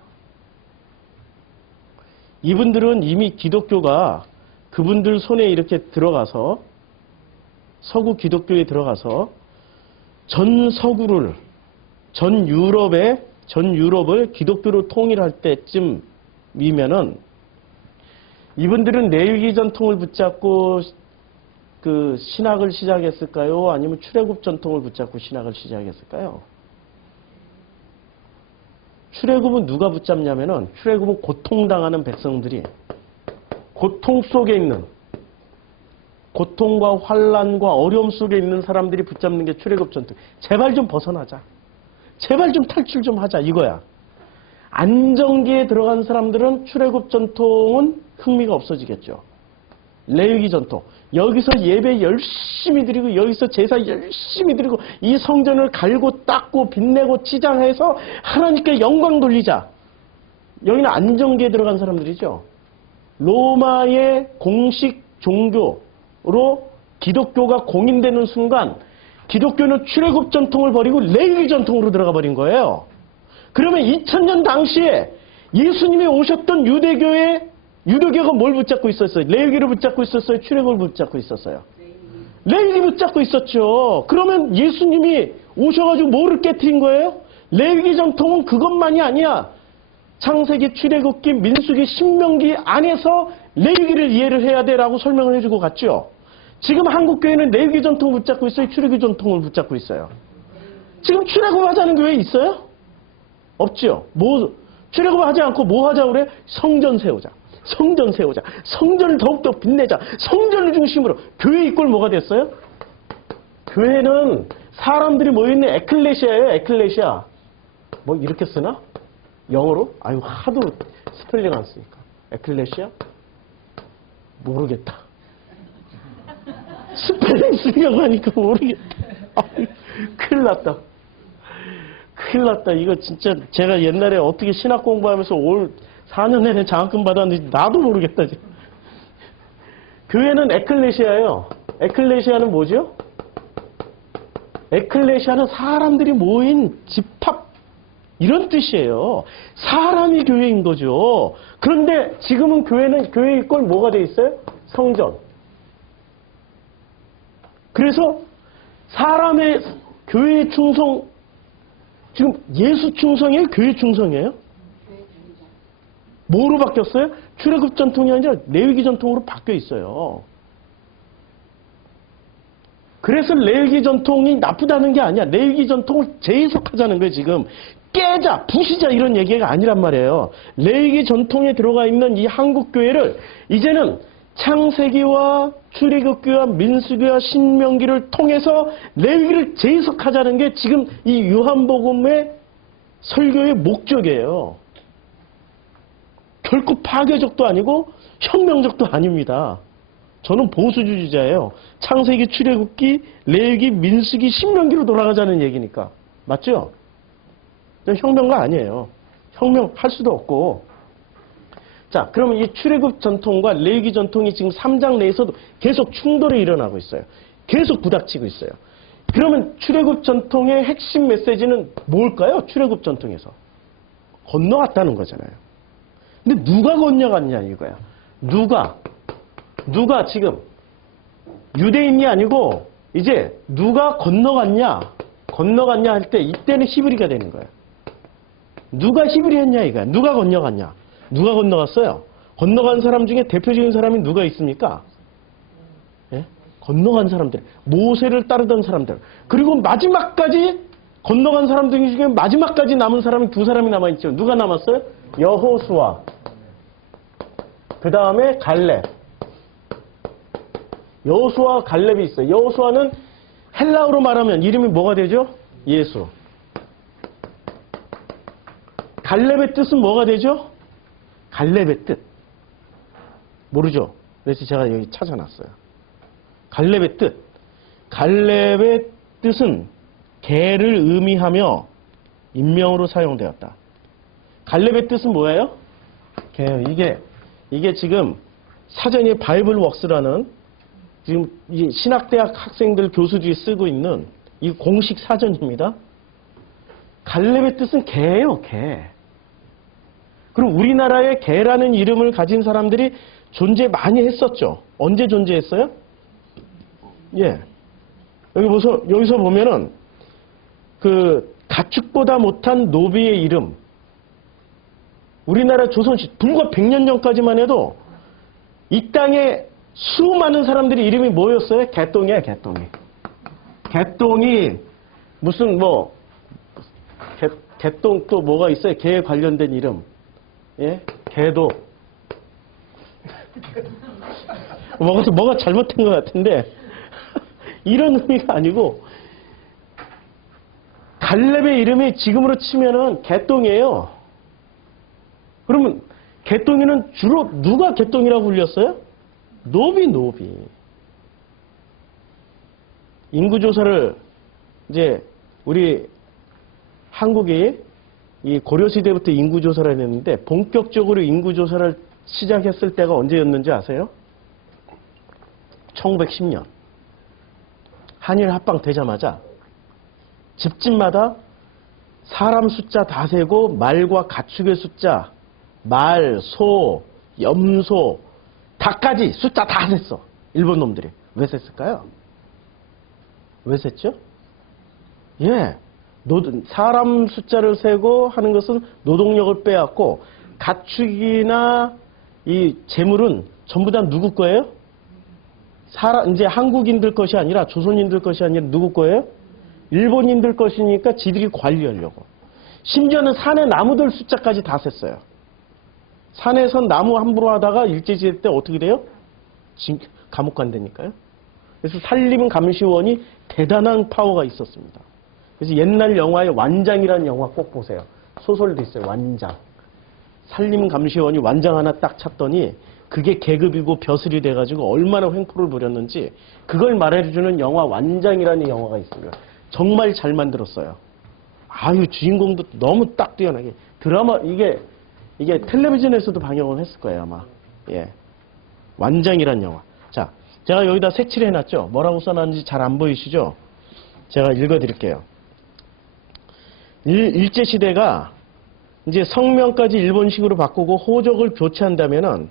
이분들은 이미 기독교가 그분들 손에 이렇게 들어가서 서구 기독교에 들어가서 전 서구를 전 유럽을 기독교로 통일할 때쯤이면은 이분들은 레위기 전통을 붙잡고 그 신학을 시작했을까요? 아니면 출애굽 전통을 붙잡고 신학을 시작했을까요? 출애굽은 누가 붙잡냐면은 출애굽은 고통당하는 백성들이 고통 속에 있는 고통과 환난과 어려움 속에 있는 사람들이 붙잡는 게 출애굽 전통. 제발 좀 벗어나자. 제발 좀 탈출 좀 하자 이거야. 안정기에 들어간 사람들은 출애굽 전통은 흥미가 없어지겠죠. 레위기 전통. 여기서 예배 열심히 드리고 여기서 제사 열심히 드리고 이 성전을 갈고 닦고 빛내고 치장해서 하나님께 영광 돌리자. 여기는 안정기에 들어간 사람들이죠. 로마의 공식 종교로 기독교가 공인되는 순간 기독교는 출애굽 전통을 버리고 레위기 전통으로 들어가 버린 거예요. 그러면 2000년 당시에 예수님이 오셨던 유대교가 뭘 붙잡고 있었어요? 레위기를 붙잡고 있었어요? 출애굽을 붙잡고 있었어요? 레위기 붙잡고 있었죠. 그러면 예수님이 오셔가지고 뭐를 깨트린 거예요? 레위기 전통은 그것만이 아니야. 창세기, 출애굽기, 민수기, 신명기 안에서 레위기를 이해를 해야 돼라고 설명을 해주고 갔죠. 지금 한국교회는 레위기 전통을 붙잡고 있어요? 출애굽 전통을 붙잡고 있어요? 지금 출애굽 하자는 교회 있어요? 없죠. 출애굽 하지 않고 뭐 하자고 그래? 성전 세우자. 성전 세우자. 성전을 더욱더 빛내자. 성전을 중심으로. 교회 이꼴 뭐가 됐어요? 교회는 사람들이 모여있는 에클레시아예요. 에클레시아. 뭐 이렇게 쓰나? 영어로? 아유 하도 스펠링 안 쓰니까. 에클레시아? 모르겠다. 스펠링 쓰려고 하니까 모르겠다. 아유, 큰일 났다. 큰일 났다. 이거 진짜 제가 옛날에 어떻게 신학 공부하면서 올 4년 내내 장학금 받았는지 나도 모르겠다. 지금. 교회는 에클레시아예요. 에클레시아는 뭐죠? 에클레시아는 사람들이 모인 집합 이런 뜻이에요. 사람이 교회인 거죠. 그런데 지금은 교회일 걸 뭐가 돼 있어요? 성전. 그래서 사람의 교회의 충성 지금 예수 충성이에요? 교회 충성이에요? 뭐로 바뀌었어요? 출애굽 전통이 아니라 레위기 전통으로 바뀌어 있어요. 그래서 레위기 전통이 나쁘다는 게 아니야. 레위기 전통을 재해석하자는 거예요. 지금 깨자, 부시자 이런 얘기가 아니란 말이에요. 레위기 전통에 들어가 있는 이 한국 교회를 이제는 창세기와 출애굽기와 민수기와 신명기를 통해서 레위기를 재해석하자는 게 지금 이 요한복음의 설교의 목적이에요. 결코 파괴적도 아니고 혁명적도 아닙니다. 저는 보수주의자예요. 창세기, 출애굽기, 레위기, 민수기, 신명기로 돌아가자는 얘기니까. 맞죠? 혁명가 아니에요. 혁명할 수도 없고. 자, 그러면 이 출애굽 전통과 레위기 전통이 지금 3장 내에서도 계속 충돌이 일어나고 있어요. 계속 부닥치고 있어요. 그러면 출애굽 전통의 핵심 메시지는 뭘까요? 출애굽 전통에서. 건너갔다는 거잖아요. 근데 누가 건너갔냐 이거야. 누가 지금 유대인이 아니고 이제 누가 건너갔냐 할 때 이때는 히브리가 되는 거야. 누가 히브리 했냐 이거야. 누가 건너갔냐. 누가 건너갔어요? 건너간 사람 중에 대표적인 사람이 누가 있습니까? 예? 건너간 사람들. 모세를 따르던 사람들. 그리고 마지막까지 건너간 사람들 중에 마지막까지 남은 사람이 두 사람이 남아있죠. 누가 남았어요? 여호수아. 그 다음에 갈렙. 여호수아 갈렙이 있어요. 여호수아는 헬라어로 말하면 이름이 뭐가 되죠? 예수. 갈렙의 뜻은 뭐가 되죠? 갈렙의 뜻. 모르죠? 그래서 제가 여기 찾아놨어요. 갈렙의 뜻. 갈렙의 뜻은 개를 의미하며 인명으로 사용되었다. 갈렙의 뜻은 뭐예요? 개요. 이게 지금 사전이 바이블 웍스라는 지금 이 신학대학 학생들 교수들이 쓰고 있는 이 공식 사전입니다. 갈렙의 뜻은 개예요, 개. 그리고 우리나라에 개라는 이름을 가진 사람들이 존재 많이 했었죠. 언제 존재했어요? 예. 여기서 보면은 그 가축보다 못한 노비의 이름. 우리나라 조선시 불과 100년 전까지만 해도 이 땅에 수많은 사람들이 이름이 뭐였어요? 개똥이야, 개똥이. 개똥이 무슨 개똥 또 뭐가 있어요? 개에 관련된 이름. 예? 개도. 뭐가 잘못된 것 같은데 이런 의미가 아니고 갈렙의 이름이 지금으로 치면은 개똥이에요. 그러면 개똥이는 주로 누가 개똥이라고 불렸어요? 노비. 인구조사를 이제 우리 한국이 이 고려시대부터 인구조사를 했는데 본격적으로 인구조사를 시작했을 때가 언제였는지 아세요? 1910년. 한일 합방 되자마자 집집마다 사람 숫자 다 세고 말과 가축의 숫자, 말, 소, 염소, 닭까지 숫자 다 셌어. 일본 놈들이. 왜 셌을까요? 왜 셌죠? 예. 사람 숫자를 세고 하는 것은 노동력을 빼앗고 가축이나 이 재물은 전부 다 누구 거예요? 이제 한국인들 것이 아니라 조선인들 것이 아니라 누구 거예요? 일본인들 것이니까 지들이 관리하려고. 심지어는 산에 나무들 숫자까지 다 셌어요. 산에서 나무 함부로 하다가 일제시대 때 어떻게 돼요? 감옥 간다니까요. 그래서 산림감시원이 대단한 파워가 있었습니다. 그래서 옛날 영화에 완장이라는 영화 꼭 보세요. 소설도 있어요. 완장. 산림감시원이 완장 하나 딱 찾더니 그게 계급이고 벼슬이 돼가지고 얼마나 횡포를 부렸는지 그걸 말해주는 영화 완장이라는 영화가 있습니다. 정말 잘 만들었어요. 아유, 주인공도 너무 딱 뛰어나게. 드라마, 이게 텔레비전에서도 방영을 했을 거예요, 아마. 예. 완장이란 영화. 자, 제가 여기다 색칠해 놨죠? 뭐라고 써놨는지 잘 안 보이시죠? 제가 읽어 드릴게요. 일제시대가 이제 성명까지 일본식으로 바꾸고 호적을 교체한다면은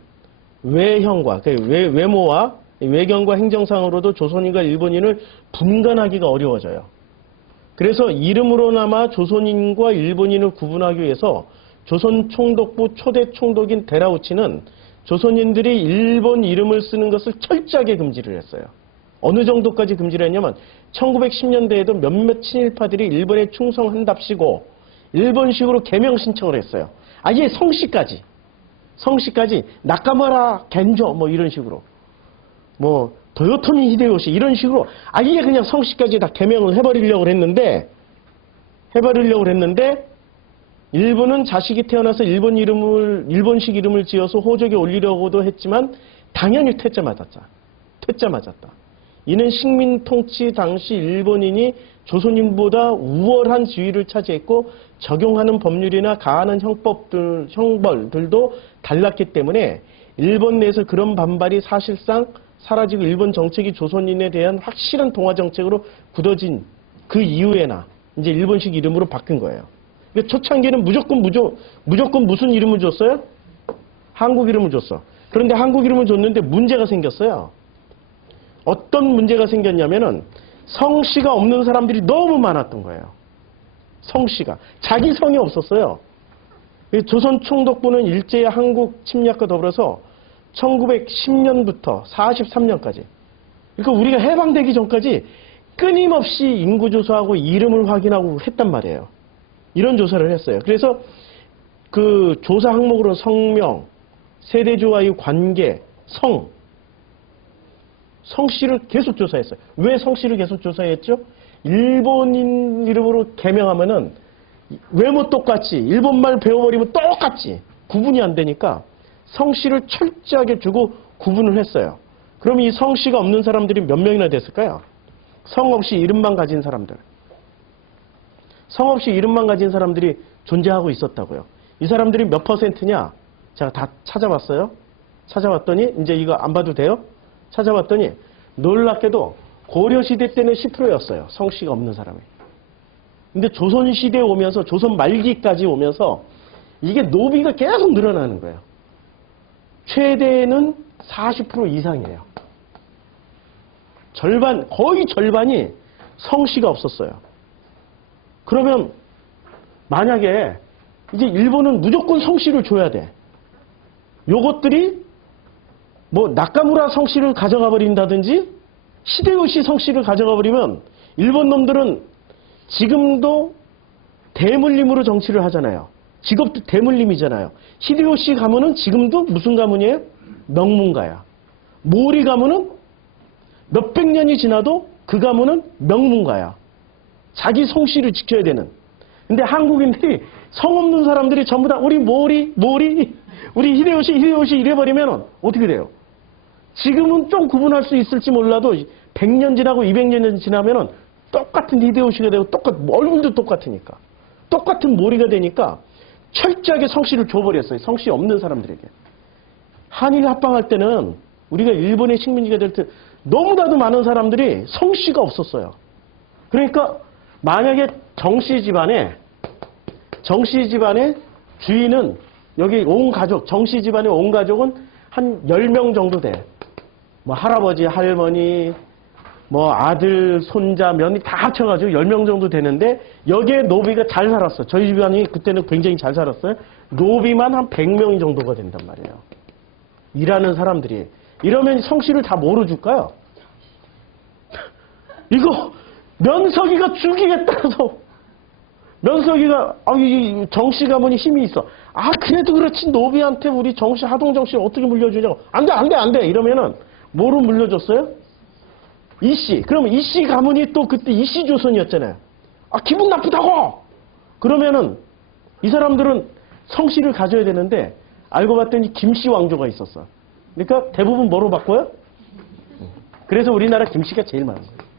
외형과, 외모와 외경과 행정상으로도 조선인과 일본인을 분간하기가 어려워져요. 그래서 이름으로나마 조선인과 일본인을 구분하기 위해서 조선 총독부 초대 총독인 데라우치는 조선인들이 일본 이름을 쓰는 것을 철저하게 금지를 했어요. 어느 정도까지 금지를 했냐면 1910년대에도 몇몇 친일파들이 일본에 충성한답시고 일본식으로 개명 신청을 했어요. 아예 성씨까지 나카무라 겐조 뭐 이런 식으로 뭐 도요토미 히데요시 이런 식으로 아예 그냥 성씨까지 다 개명을 해버리려고 했는데 일본은 자식이 태어나서 일본식 이름을 지어서 호적에 올리려고도 했지만 당연히 퇴짜 맞았다. 이는 식민 통치 당시 일본인이 조선인보다 우월한 지위를 차지했고 적용하는 법률이나 가하는 형벌들도 달랐기 때문에 일본 내에서 그런 반발이 사실상 사라지고 일본 정책이 조선인에 대한 확실한 동화 정책으로 굳어진 그 이후에나 이제 일본식 이름으로 바뀐 거예요. 그러니까 초창기에는 무조건 무슨 이름을 줬어요? 한국 이름을 줬어. 그런데 한국 이름을 줬는데 문제가 생겼어요. 어떤 문제가 생겼냐면은 성씨가 없는 사람들이 너무 많았던 거예요. 성씨가. 자기 성이 없었어요. 조선 총독부는 일제의 한국 침략과 더불어서 1910년부터 43년까지. 그러니까 우리가 해방되기 전까지 끊임없이 인구조사하고 이름을 확인하고 했단 말이에요. 이런 조사를 했어요. 그래서 그 조사 항목으로 성명, 세대주와의 관계, 성씨를 계속 조사했어요. 왜 성씨를 계속 조사했죠? 일본인 이름으로 개명하면은 외모 똑같이, 일본말 배워버리면 똑같지. 구분이 안 되니까 성씨를 철저하게 주고 구분을 했어요. 그럼 이 성씨가 없는 사람들이 몇 명이나 됐을까요? 성 없이 이름만 가진 사람들. 성 없이 이름만 가진 사람들이 존재하고 있었다고요. 이 사람들이 몇 퍼센트냐? 제가 다 찾아봤어요. 찾아봤더니 이제 이거 안 봐도 돼요? 찾아봤더니 놀랍게도 고려시대 때는 10%였어요. 성씨가 없는 사람이. 근데 조선시대에 오면서 조선 말기까지 오면서 이게 노비가 계속 늘어나는 거예요. 최대는 40% 이상이에요. 거의 절반이 성씨가 없었어요. 그러면 만약에 이제 일본은 무조건 성씨를 줘야 돼. 요것들이 뭐 나카무라 성씨를 가져가 버린다든지 히데요시 성씨를 가져가 버리면 일본 놈들은 지금도 대물림으로 정치를 하잖아요. 직업도 대물림이잖아요. 히데요시 가문은 지금도 무슨 가문이에요? 명문가야. 모리 가문은 몇백 년이 지나도 그 가문은 명문가야. 자기 성씨를 지켜야 되는. 근데 한국인들이 성 없는 사람들이 전부 다 우리 모리, 우리 히데요시 이래버리면 어떻게 돼요? 지금은 좀 구분할 수 있을지 몰라도 100년 지나고 200년 지나면은 똑같은 히데요시가 되고 얼굴도 똑같으니까. 똑같은 모리가 되니까 철저하게 성씨를 줘버렸어요. 성씨 없는 사람들에게. 한일 합방할 때는 우리가 일본의 식민지가 될 때 너무나도 많은 사람들이 성씨가 없었어요. 그러니까 만약에 정씨 집안의 주인은 여기 정씨 집안의 온 가족은 한 10명 정도 돼. 뭐 할아버지, 할머니, 뭐 아들, 손자, 며느리 다 합쳐가지고 10명 정도 되는데 여기에 노비가 잘 살았어. 저희 집안이 그때는 굉장히 잘 살았어요. 노비만 한 100명 정도가 된단 말이에요. 일하는 사람들이. 이러면 성씨를 다 뭐로 줄까요? 이거 면석이가 주기에 따라서 면석이가 이 정씨 가문이 힘이 있어. 그래도 그렇지 노비한테 우리 정씨 하동정씨 어떻게 물려주냐고. 안 돼. 이러면은 뭐로 물려줬어요? 이씨. 그러면 이씨 가문이 또 그때 이씨 조선이었잖아요. 기분 나쁘다고. 그러면은 이 사람들은 성씨를 가져야 되는데 알고 봤더니 김씨 왕조가 있었어. 그러니까 대부분 뭐로 바꿔요? 그래서 우리나라 김씨가 제일 많은 거예요.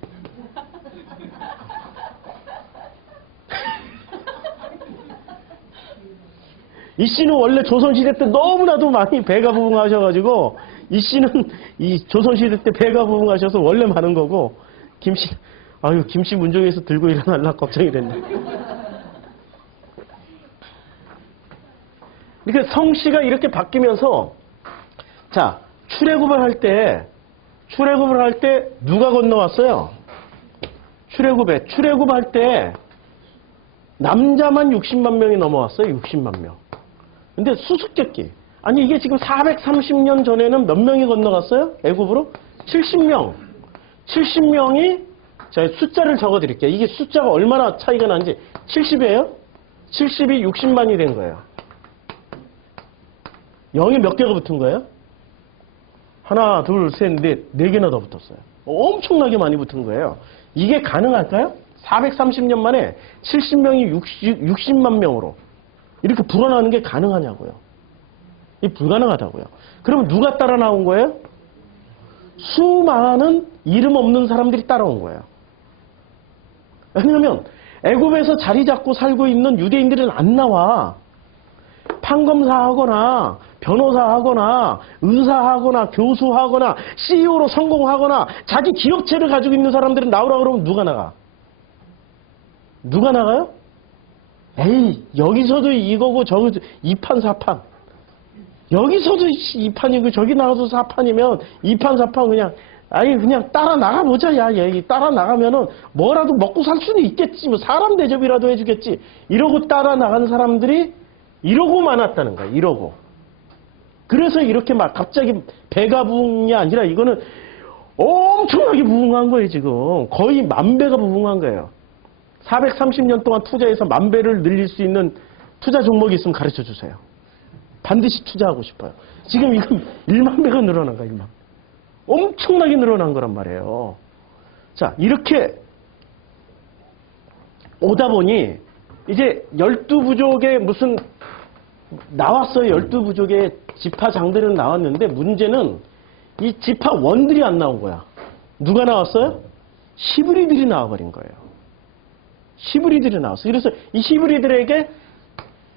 이 씨는 원래 조선시대 때 너무나도 많이 배가 부흥하셔가지고 이 씨는 이 조선시대 때 배가 부흥하셔서 원래 많은 거고 김씨 문정에서 들고 일어날라 걱정이 됐네. 그러니까 성씨가 이렇게 바뀌면서 자 출애굽을 할 때 누가 건너왔어요? 출애굽할 때 남자만 60만 명이 넘어왔어요. 60만 명. 근데 수수께끼. 이게 지금 430년 전에는 몇 명이 건너갔어요? 애굽으로? 70명. 70명이 제가 숫자를 적어드릴게요. 이게 숫자가 얼마나 차이가 나는지. 70이에요? 70이 60만이 된 거예요. 0이 몇 개가 붙은 거예요? 하나, 둘, 셋, 넷, 4개나 더 붙었어요. 엄청나게 많이 붙은 거예요. 이게 가능할까요? 430년 만에 70명이 60만 명으로 이렇게 불어나는 게 가능하냐고요. 이 불가능하다고요. 그러면 누가 따라 나온 거예요? 수많은 이름 없는 사람들이 따라온 거예요. 왜냐하면 애굽에서 자리 잡고 살고 있는 유대인들은 안 나와. 판검사하거나 변호사하거나 의사하거나 교수하거나 CEO로 성공하거나 자기 기업체를 가지고 있는 사람들은 나오라 그러면 누가 나가? 누가 나가요? 에이, 여기서도 이거고 저기 2판 4판. 여기서도 2판이고 저기 나가서 4판이면 2판 4판 그냥 따라 나가보자. 야, 따라 나가면은 뭐라도 먹고 살 수는 있겠지. 뭐 사람 대접이라도 해주겠지. 이러고 따라 나간 사람들이 이러고 많았다는 거야. 이러고. 그래서 이렇게 막 갑자기 배가 부은 게 아니라 이거는 엄청나게 부흥한 거예요. 지금 거의 10,000배가 부흥한 거예요. 430년 동안 투자해서 10,000배를 늘릴 수 있는 투자 종목이 있으면 가르쳐 주세요. 반드시 투자하고 싶어요. 지금 이거 10,000배가 늘어난 거야. 1만. 엄청나게 늘어난 거란 말이에요. 자, 이렇게 오다 보니 이제 12부족의 무슨 나왔어요. 12부족의 지파장들은 나왔는데 문제는 이 지파원들이 안 나온 거야. 누가 나왔어요? 히브리들이 나와버린 거예요. 히브리들이 나왔어요. 그래서 이 히브리들에게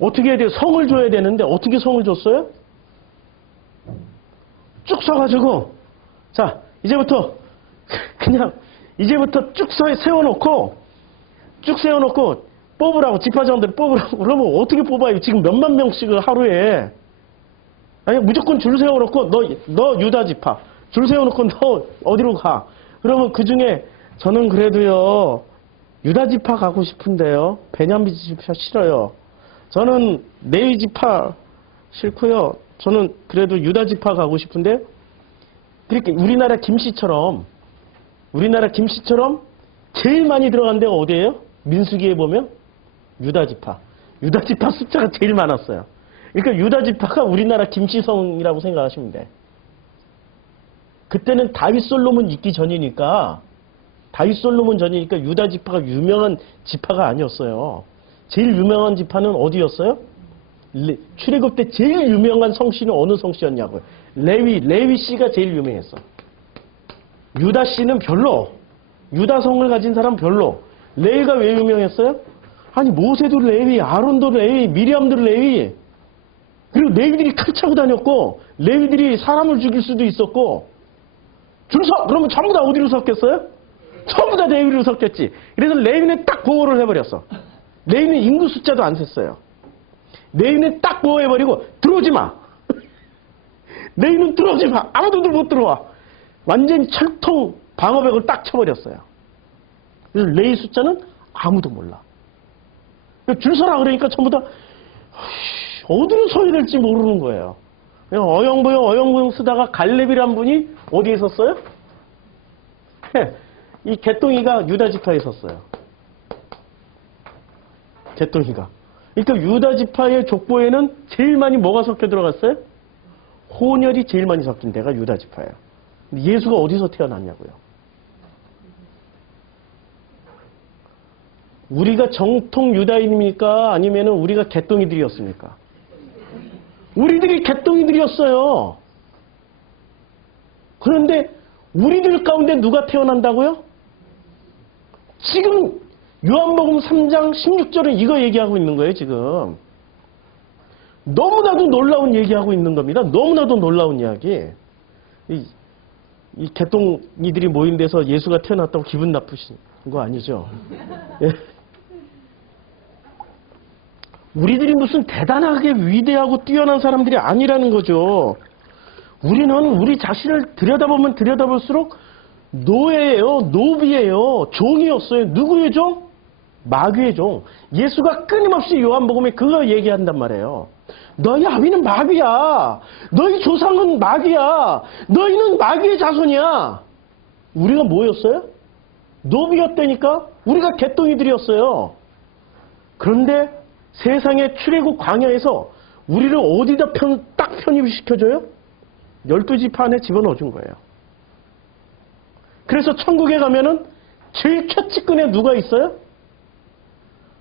어떻게 해야 돼요? 성을 줘야 되는데 어떻게 성을 줬어요? 쭉 서가지고 자 이제부터 쭉 세워놓고 뽑으라고 지파장들 뽑으라고 그러면 어떻게 뽑아요? 지금 몇만 명씩을 하루에 아니 무조건 줄 세워놓고 너 유다 지파 줄 세워놓고 너 어디로 가? 그러면 그 중에 저는 그래도요 유다 지파 가고 싶은데요 베냐민 지파 싫어요. 저는 레위 지파 싫고요. 저는 그래도 유다 지파 가고 싶은데 그렇게 우리나라 김씨처럼 제일 많이 들어간 데가 어디예요? 민수기에 보면 유다 지파 숫자가 제일 많았어요. 그러니까 유다 지파가 우리나라 김씨성이라고 생각하시면 돼. 그때는 다윗 솔로몬 있기 전이니까 유다 지파가 유명한 지파가 아니었어요. 제일 유명한 지파는 어디였어요? 출애굽 때 제일 유명한 성씨는 어느 성씨였냐고요. 레위 씨가 제일 유명했어. 유다 씨는 별로. 유다성을 가진 사람 별로. 레위가 왜 유명했어요? 아니 모세도 레위, 아론도 레위, 미리암도 레위. 그리고 레위들이 칼 차고 다녔고 레위들이 사람을 죽일 수도 있었고 줄 서! 그러면 전부 다 어디로 섰겠어요? 전부 다 레위로 섰겠지. 그래서 레위는 딱 보호를 해버렸어. 레위는 인구 숫자도 안 셌어요. 레위는 딱 보호해버리고 들어오지 마. 레위는 들어오지 마. 아무도 못 들어와. 완전히 철통 방어벽을 딱 쳐버렸어요. 그래서 레위 숫자는 아무도 몰라. 줄 서라 그러니까 전부 다 어디로 서야 될지 모르는 거예요. 어영부영 쓰다가 갈렙이란 분이 어디에 있었어요? 이 개똥이가 유다 지파에 있었어요. 개똥이가. 그러니까 유다 지파의 족보에는 제일 많이 뭐가 섞여 들어갔어요? 혼혈이 제일 많이 섞인 데가 유다 지파예요. 근데 예수가 어디서 태어났냐고요? 우리가 정통 유다인입니까? 아니면 우리가 개똥이들이었습니까? 우리들이 개똥이들이었어요. 그런데 우리들 가운데 누가 태어난다고요? 지금 요한복음 3장 16절은 이거 얘기하고 있는 거예요, 지금. 너무나도 놀라운 얘기하고 있는 겁니다. 너무나도 놀라운 이야기. 이 개똥이들이 모인 데서 예수가 태어났다고 기분 나쁘신 거 아니죠? 예. 우리들이 무슨 대단하게 위대하고 뛰어난 사람들이 아니라는 거죠. 우리는 우리 자신을 들여다보면 들여다볼수록 노예예요. 노비예요. 종이었어요. 누구의 종? 마귀의 종. 예수가 끊임없이 요한복음에 그거 얘기한단 말이에요. 너희 아비는 마귀야. 너희 조상은 마귀야. 너희는 마귀의 자손이야. 우리가 뭐였어요? 노비였다니까? 우리가 개똥이들이었어요. 그런데 세상의 출애굽 광야에서 우리를 어디다 딱 편입시켜줘요? 12지파 안에 집어넣어준 거예요. 그래서 천국에 가면은 제일 최측근에 누가 있어요?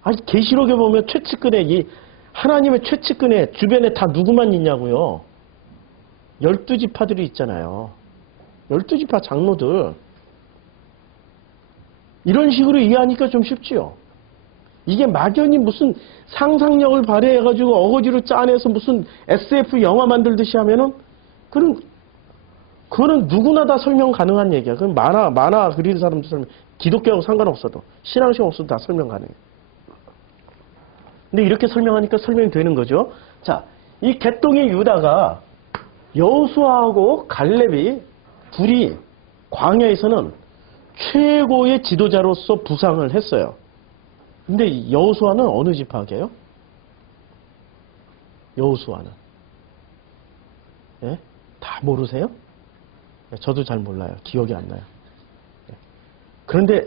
아니 계시록에 보면 최측근에 이 하나님의 최측근에 주변에 다 누구만 있냐고요? 12지파들이 있잖아요. 12지파 장로들. 이런 식으로 이해하니까 좀 쉽지요. 이게 막연히 무슨 상상력을 발휘해가지고 어거지로 짜내서 무슨 SF 영화 만들듯이 하면은 그거는 누구나 다 설명 가능한 얘기야. 그건 만화 그리는 사람도 설명, 기독교하고 상관없어도, 신앙식 없어도 다 설명 가능해. 근데 이렇게 설명하니까 설명이 되는 거죠. 자, 이 개똥의 유다가 여호수아하고 갈렙이 둘이 광야에서는 최고의 지도자로서 부상을 했어요. 근데 여호수아는 어느 지파계예요? 여호수아는. 예? 다 모르세요? 저도 잘 몰라요. 기억이 안 나요. 그런데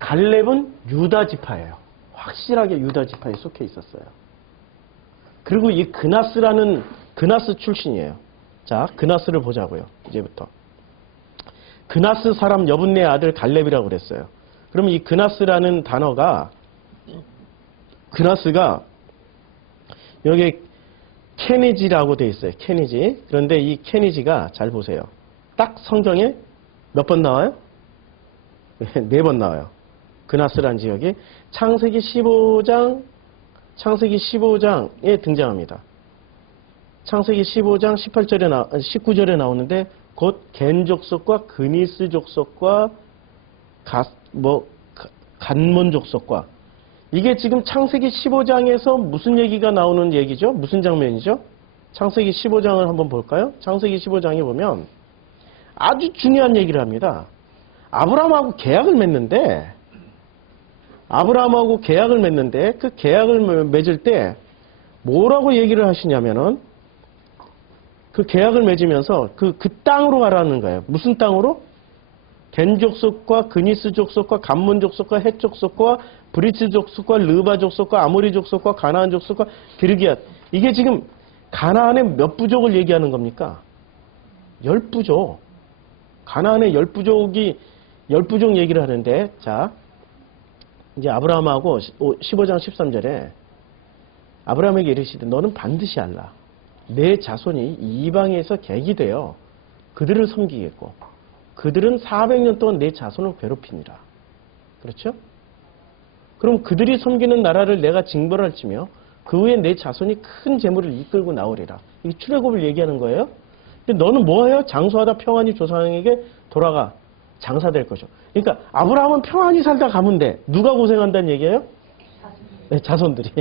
갈렙은 유다 지파예요. 확실하게 유다 지파에 속해 있었어요. 그리고 이 그나스 출신이에요. 자, 그나스를 보자고요. 이제부터. 그나스 사람 여분네 아들 갈렙이라고 그랬어요. 그럼 이 그나스라는 단어가, 그나스가 여기 케니지라고 돼 있어요. 케니지. 그런데 이 케니지가 잘 보세요. 딱 성경에 몇 번 나와요? 4번 나와요. 그나스라는 지역이 창세기 15장에 등장합니다. 창세기 15장 19절에 나오는데 곧 겐 족속과 그니스 족속과 간몬 족속과, 이게 지금 창세기 15장에서 무슨 얘기가 나오는 얘기죠? 무슨 장면이죠? 창세기 15장을 한번 볼까요? 창세기 15장에 보면 아주 중요한 얘기를 합니다. 아브라함하고 계약을 맺는데 그 계약을 맺을 때 뭐라고 얘기를 하시냐면은, 그 계약을 맺으면서 그 땅으로 가라는 거예요. 무슨 땅으로? 겐 족속과 그니스 족속과 간몬 족속과 헷 족속과 브리스 족속과 르바 족속과 아모리 족속과 가나안 족속과 기르기앗. 이게 지금 가나안의 몇 부족을 얘기하는 겁니까? 10부족. 가나안의 10부족 얘기를 하는데, 자, 이제 아브라함하고 15장 13절에 아브라함에게 이르시되 너는 반드시 알라. 내 자손이 이방에서 객이 되어 그들을 섬기겠고 그들은 400년 동안 내 자손을 괴롭히니라. 그렇죠? 그럼 그들이 섬기는 나라를 내가 징벌할지며 그 후에 내 자손이 큰 재물을 이끌고 나오리라. 이게 출애굽을 얘기하는 거예요. 근데 너는 뭐해요? 장수하다 평안히 조상에게 돌아가 장사될 것이요. 그러니까 아브라함은 평안히 살다 가면 돼. 누가 고생한다는 얘기예요? 네, 자손들이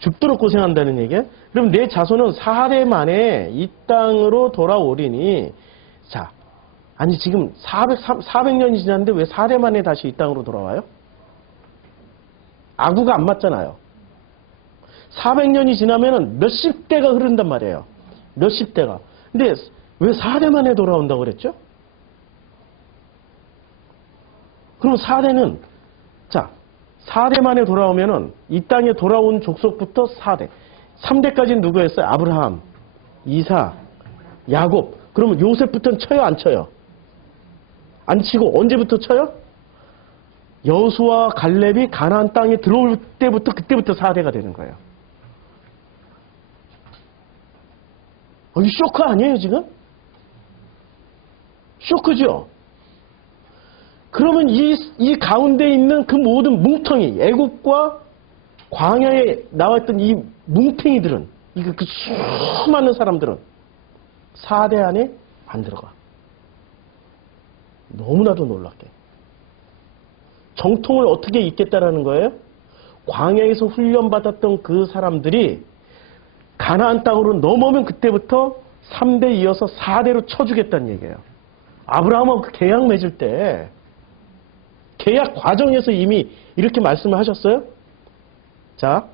죽도록 고생한다는 얘기예요. 그럼 내 자손은 4대 만에 이 땅으로 돌아오리니, 자, 아니 지금 400년이 지났는데 왜 4대 만에 다시 이 땅으로 돌아와요? 아구가 안 맞잖아요. 400년이 지나면은 몇십 대가 흐른단 말이에요. 몇십 대가. 근데 왜 4대 만에 돌아온다고 그랬죠? 그럼 4대는, 자, 4대 만에 돌아오면은 이 땅에 돌아온 족속부터 4대. 3대까지는 누구였어요? 아브라함, 이삭, 야곱. 그러면 요셉부터는 쳐요, 안 쳐요? 안 치고 언제부터 쳐요? 여호수아 갈렙이 가나안 땅에 들어올 때부터, 그때부터 4대가 되는 거예요. 이 쇼크 아니에요, 지금? 쇼크죠? 그러면 이 가운데 있는 그 모든 뭉텅이, 애국과 광야에 나왔던 이 뭉탱이들은, 그 수많은 사람들은 4대 안에 안 들어가. 너무나도 놀랍게. 정통을 어떻게 잇겠다라는 거예요? 광야에서 훈련받았던 그 사람들이 가나안 땅으로 넘어오면 그때부터 3대 이어서 4대로 쳐주겠다는 얘기예요. 아브라함하고 그 계약 맺을 때 계약 과정에서 이미 이렇게 말씀을 하셨어요. 자,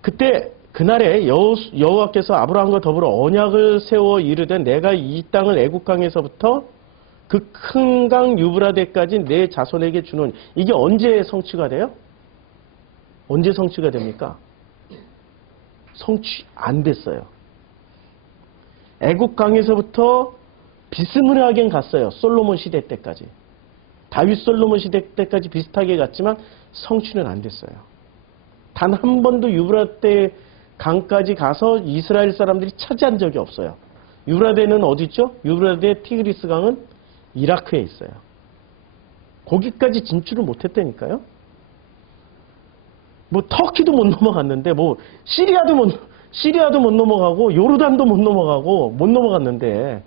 그때 그날에 여호와께서 아브라함과 더불어 언약을 세워 이르되 내가 이 땅을 애국 강에서부터 그 큰 강 유브라데까지 내 자손에게 주노니. 이게 언제 성취가 돼요? 언제 성취가 됩니까? 성취 안 됐어요. 애국 강에서부터 비스무리하게 갔어요. 솔로몬 시대 때까지. 다윗 솔로몬 시대 때까지 비슷하게 갔지만 성취는 안 됐어요. 단 한 번도 유브라데 강까지 가서 이스라엘 사람들이 차지한 적이 없어요. 유브라데는 어디 있죠? 유브라데 티그리스 강은 이라크에 있어요. 거기까지 진출을 못했다니까요. 뭐 터키도 못 넘어갔는데 뭐 시리아도 못 넘어가고 요르단도 못 넘어가고 못 넘어갔는데,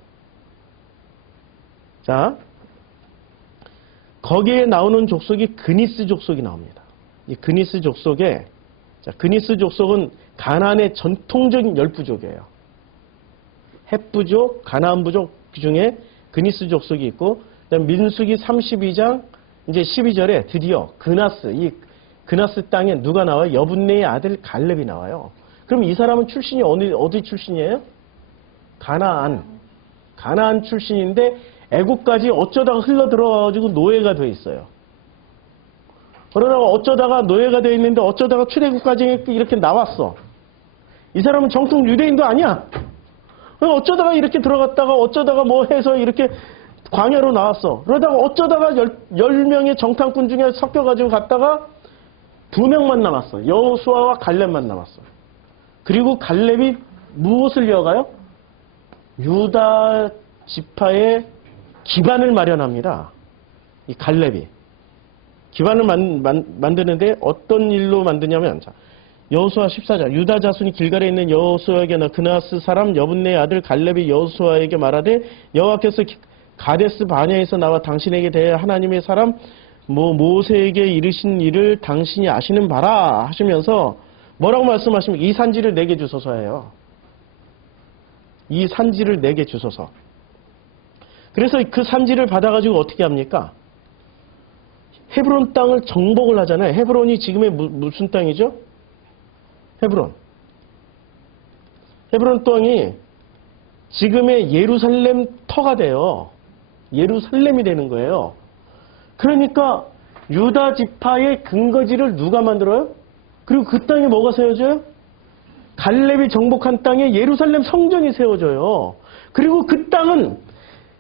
자 거기에 나오는 족속이 그니스 족속이 나옵니다. 이 그니스 족속에, 자 그니스 족속은 가나안의 전통적인 10부족이에요. 헷부족, 가나안 부족 중에 그니스 족속이 있고, 그다음 민수기 32장 이제 12절에 드디어 이 그나스 땅에 누가 나와요? 여분네의 아들 갈렙이 나와요. 그럼 이 사람은 출신이 어디 출신이에요? 가나안 출신인데 애국까지 어쩌다가 흘러 들어가지고 노예가 돼 있어요. 그러다가 어쩌다가 노예가 돼 있는데 어쩌다가 출애굽까지 이렇게 나왔어. 이 사람은 정통 유대인도 아니야. 어쩌다가 이렇게 들어갔다가 어쩌다가 뭐 해서 이렇게 광야로 나왔어. 그러다가 어쩌다가 10명의 정탐꾼 중에 섞여가지고 갔다가 2명만 남았어. 여호수아와 갈렙만 남았어. 그리고 갈렙이 무엇을 이어가요? 유다 지파의 기반을 마련합니다. 이 갈렙이. 기반을 만드는데 어떤 일로 만드냐면, 자, 여호수아 14장 유다 자손이 길갈에 있는 여호수아에게 그나스 사람 여분네의 아들 갈렙이 여호수아에게 말하되 여호와께서 가데스 바냐에서 나와 당신에게 대해 하나님의 사람 모세에게 이르신 일을 당신이 아시는 바라 하시면서 뭐라고 말씀하시면 이 산지를 내게 주소서예요. 이 산지를 내게 주소서. 그래서 그 산지를 받아가지고 어떻게 합니까? 헤브론 땅을 정복을 하잖아요. 헤브론이 지금의 무슨 땅이죠? 헤브론 땅이 지금의 예루살렘 터가 돼요. 예루살렘이 되는 거예요. 그러니까 유다 지파의 근거지를 누가 만들어요? 그리고 그 땅에 뭐가 세워져요? 갈렙이 정복한 땅에 예루살렘 성전이 세워져요. 그리고 그 땅은,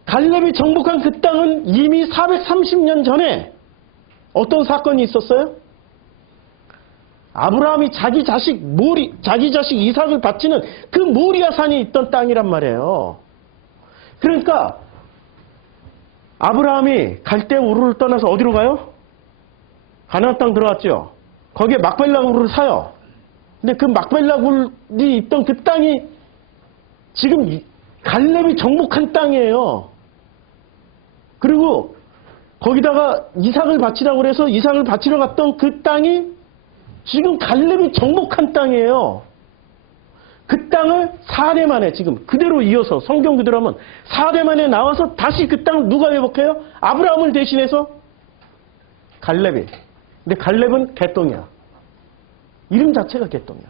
갈렙이 정복한 그 땅은 이미 430년 전에 어떤 사건이 있었어요? 아브라함이 자기 자식 이삭을 바치는 그 모리아 산이 있던 땅이란 말이에요. 그러니까 아브라함이 갈대 우르를 떠나서 어디로 가요? 가나안 땅 들어갔죠. 거기에 막벨라 우르를 사요. 근데 그 막벨라 굴이 있던 그 땅이 지금 갈렙이 정복한 땅이에요. 그리고 거기다가 이삭을 바치라고 그래서 이삭을 바치러 갔던 그 땅이 지금 갈렙이 정복한 땅이에요. 그 땅을 4대 만에 지금 그대로 이어서 성경 그대로 하면 4대 만에 나와서 다시 그 땅을 누가 회복해요? 아브라함을 대신해서 갈렙이. 근데 갈렙은 개똥이야. 이름 자체가 개똥이야.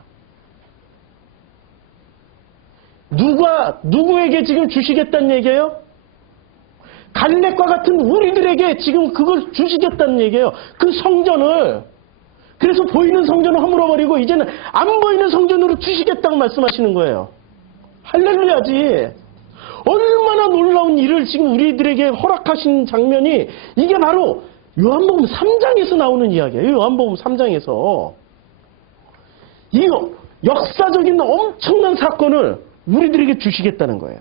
누구에게 지금 주시겠다는 얘기예요? 갈렙과 같은 우리들에게 지금 그걸 주시겠다는 얘기예요. 그 성전을. 그래서 보이는 성전을 허물어버리고 이제는 안 보이는 성전으로 주시겠다고 말씀하시는 거예요. 할렐루야지. 얼마나 놀라운 일을 지금 우리들에게 허락하신 장면이 이게 바로 요한복음 3장에서 나오는 이야기예요. 요한복음 3장에서. 이 역사적인 엄청난 사건을 우리들에게 주시겠다는 거예요.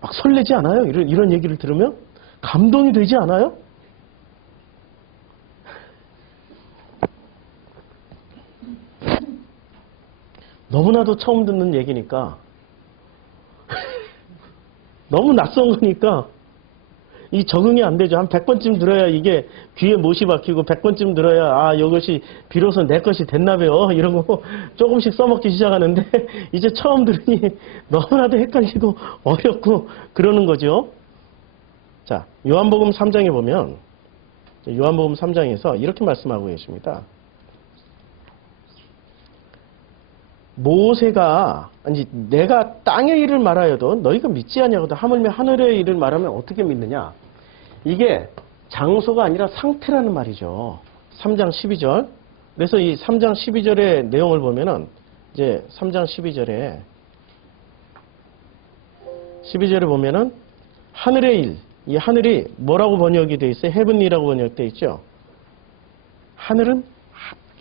막 설레지 않아요? 이런 얘기를 들으면? 감동이 되지 않아요? 너무나도 처음 듣는 얘기니까 너무 낯선 거니까 이 적응이 안 되죠. 한 100번쯤 들어야 이게 귀에 못이 박히고 100번쯤 들어야 이것이 비로소 내 것이 됐나 봐요. 이런 거 조금씩 써먹기 시작하는데 이제 처음 들으니 너무나도 헷갈리고 어렵고 그러는 거죠. 자, 요한복음 3장에 보면 요한복음 3장에서 이렇게 말씀하고 계십니다. 모세가 아니 내가 땅의 일을 말하여도 너희가 믿지 아니하거든 하물며 하늘의 일을 말하면 어떻게 믿느냐. 이게 장소가 아니라 상태라는 말이죠. 3장 12절. 그래서 이 3장 12절의 내용을 보면은 이제 3장 12절에 보면은 하늘의 일. 이 하늘이 뭐라고 번역이 되어 있어요? 헤븐이라고 번역되어 있죠. 하늘은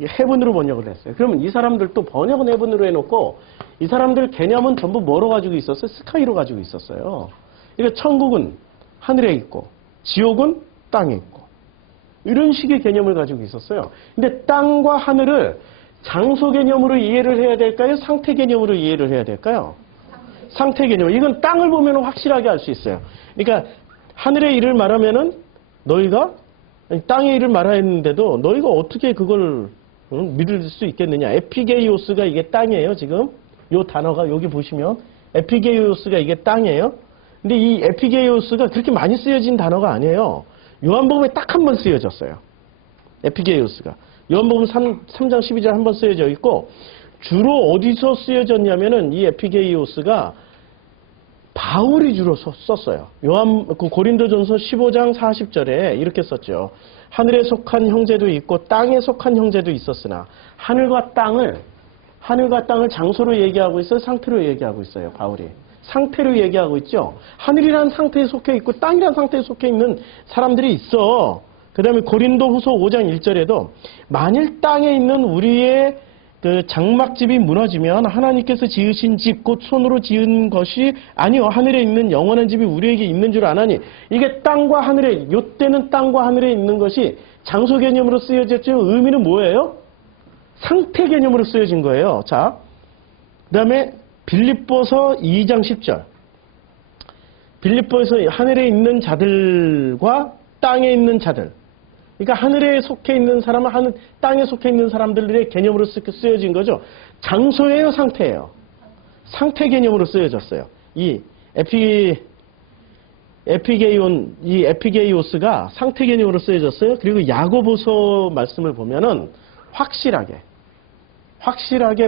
헤븐으로 번역을 했어요. 그러면 이 사람들도 번역은 헤븐으로 해놓고 이 사람들 개념은 전부 뭐로 가지고 있었어요? 스카이로 가지고 있었어요. 그러니까 천국은 하늘에 있고 지옥은 땅에 있고. 이런 식의 개념을 가지고 있었어요. 근데 땅과 하늘을 장소 개념으로 이해를 해야 될까요? 상태 개념으로 이해를 해야 될까요? 상태 개념. 이건 땅을 보면 확실하게 알 수 있어요. 그러니까 하늘의 일을 말하면은 너희가 땅의 일을 말해야 했는데도 너희가 어떻게 그걸 믿을 수 있겠느냐. 에피게이오스가 이게 땅이에요. 지금 요 단어가 여기 보시면 에피게이오스가 이게 땅이에요. 근데 이 에피게이오스가 그렇게 많이 쓰여진 단어가 아니에요. 요한복음에 딱 한 번 쓰여졌어요. 에피게이오스가. 요한복음 3장 12절 한 번 쓰여져 있고 주로 어디서 쓰여졌냐면은 이 에피게이오스가 바울이 주로 썼어요. 고린도전서 15장 40절에 이렇게 썼죠. 하늘에 속한 형제도 있고 땅에 속한 형제도 있었으나 하늘과 땅을 장소로 얘기하고 있어요? 상태로 얘기하고 있어요? 바울이. 상태로 얘기하고 있죠. 하늘이라는 상태에 속해 있고 땅이라는 상태에 속해 있는 사람들이 있어. 그 다음에 고린도후서 5장 1절에도 만일 땅에 있는 우리의 그 장막집이 무너지면 하나님께서 지으신 집 곧 손으로 지은 것이 아니요 하늘에 있는 영원한 집이 우리에게 있는 줄 아나니 이게 땅과 하늘에 요때는 땅과 하늘에 있는 것이 장소 개념으로 쓰여졌죠. 의미는 뭐예요? 상태 개념으로 쓰여진 거예요. 자, 그 다음에 빌립보서 2장 10절. 빌립보에서 하늘에 있는 자들과 땅에 있는 자들. 그러니까 하늘에 속해 있는 사람은 땅에 속해 있는 사람들의 개념으로 쓰여진 거죠. 장소예요, 상태예요? 상태 개념으로 쓰여졌어요. 이 에피게이오스가 상태 개념으로 쓰여졌어요. 그리고 야고보서 말씀을 보면은 확실하게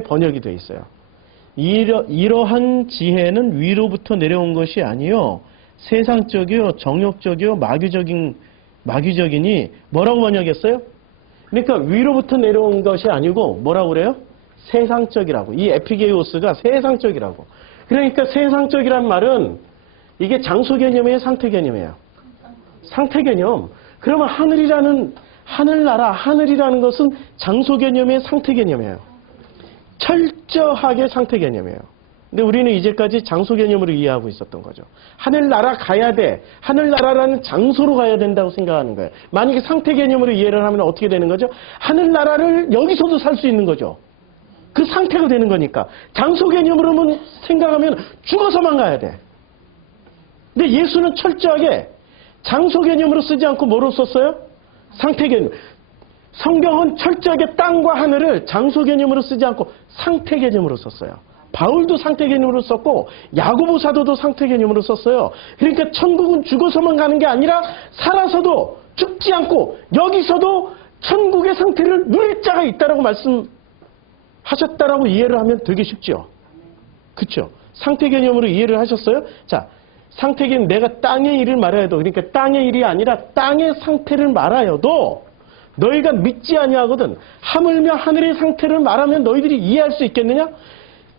번역이 되어 있어요. 이러한 지혜는 위로부터 내려온 것이 아니요 세상적이요 정욕적이요 마귀적이니 뭐라고 번역했어요? 그러니까 위로부터 내려온 것이 아니고 뭐라고 그래요? 세상적이라고. 이 에피게이오스가 세상적이라고. 그러니까 세상적이란 말은 이게 장소 개념이에요? 상태 개념이에요? 상태 개념. 그러면 하늘이라는 것은 장소 개념의 상태 개념이에요. 철저하게 상태 개념이에요. 근데 우리는 이제까지 장소 개념으로 이해하고 있었던 거죠. 하늘나라 가야 돼. 하늘나라라는 장소로 가야 된다고 생각하는 거예요. 만약에 상태 개념으로 이해를 하면 어떻게 되는 거죠? 하늘나라를 여기서도 살 수 있는 거죠. 그 상태가 되는 거니까. 장소 개념으로만 생각하면 죽어서만 가야 돼. 근데 예수는 철저하게 장소 개념으로 쓰지 않고 뭐로 썼어요? 상태 개념. 성경은 철저하게 땅과 하늘을 장소 개념으로 쓰지 않고 상태 개념으로 썼어요. 바울도 상태 개념으로 썼고 야고보 사도도 상태 개념으로 썼어요. 그러니까 천국은 죽어서만 가는 게 아니라 살아서도 죽지 않고 여기서도 천국의 상태를 누릴 자가 있다라고 말씀하셨다라고 이해를 하면 되게 쉽죠. 그렇죠? 상태 개념으로 이해를 하셨어요? 자, 상태 개념 내가 땅의 일을 말하여도 그러니까 땅의 일이 아니라 땅의 상태를 말하여도 너희가 믿지 아니하거든. 하물며 하늘의 상태를 말하면 너희들이 이해할 수 있겠느냐?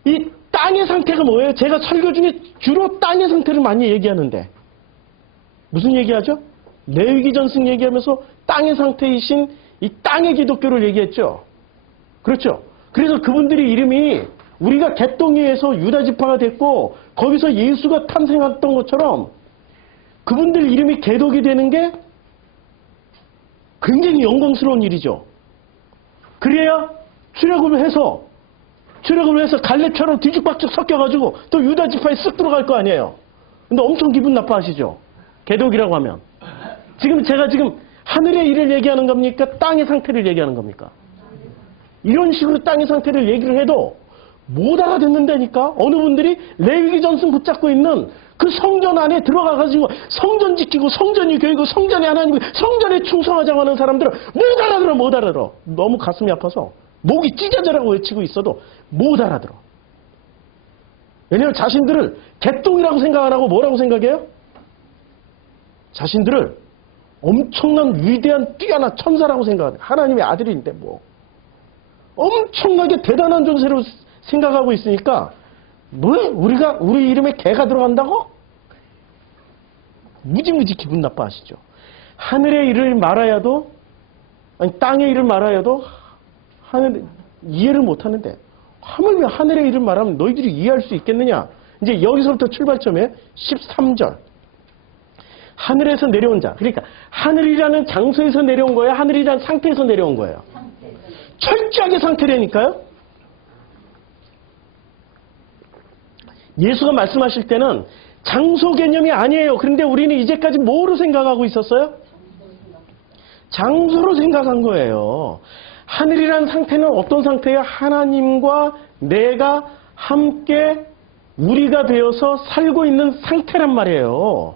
이 땅의 상태가 뭐예요? 제가 설교 중에 주로 땅의 상태를 많이 얘기하는데 무슨 얘기하죠? 레위기 전승 얘기하면서 땅의 상태이신 이 땅의 기독교를 얘기했죠. 그렇죠? 그래서 그분들이 이름이 우리가 개똥이에서 유다지파가 됐고 거기서 예수가 탄생했던 것처럼 그분들 이름이 개독이 되는 게 굉장히 영광스러운 일이죠. 그래야 출애굽을 해서 갈렙처럼 뒤죽박죽 섞여가지고 또 유다지파에 쓱 들어갈 거 아니에요. 근데 엄청 기분 나빠하시죠. 개독이라고 하면. 제가 지금 하늘의 일을 얘기하는 겁니까? 땅의 상태를 얘기하는 겁니까? 이런 식으로 땅의 상태를 얘기를 해도 못 알아듣는다니까. 어느 분들이 레위기 전승 붙잡고 있는 그 성전 안에 들어가가지고 성전 지키고 성전이 교회고 성전이 하나님이고 성전에 충성하자고 하는 사람들은 못 알아들어. 너무 가슴이 아파서 목이 찢어져라고 외치고 있어도 못 알아들어. 왜냐하면 자신들을 개똥이라고 생각 안 하고 뭐라고 생각해요? 자신들을 엄청난 위대한 뛰어난 천사라고 생각해요. 하나님의 아들인데 뭐. 엄청나게 대단한 존재로 생각하고 있으니까 우리 이름에 개가 들어간다고? 무지무지 기분 나빠하시죠. 하늘의 일을 말아야도 땅의 일을 말아야도 이해를 못하는데 하물며 하늘의 일을 말하면 너희들이 이해할 수 있겠느냐? 이제 여기서부터 출발점에 13절. 하늘에서 내려온 자. 그러니까 하늘이라는 장소에서 내려온 거예요? 하늘이라는 상태에서 내려온 거예요? 철저하게 상태라니까요? 예수가 말씀하실 때는 장소 개념이 아니에요. 그런데 우리는 이제까지 뭐로 생각하고 있었어요? 장소로 생각한 거예요. 하늘이라는 상태는 어떤 상태예요? 하나님과 내가 함께 우리가 되어서 살고 있는 상태란 말이에요.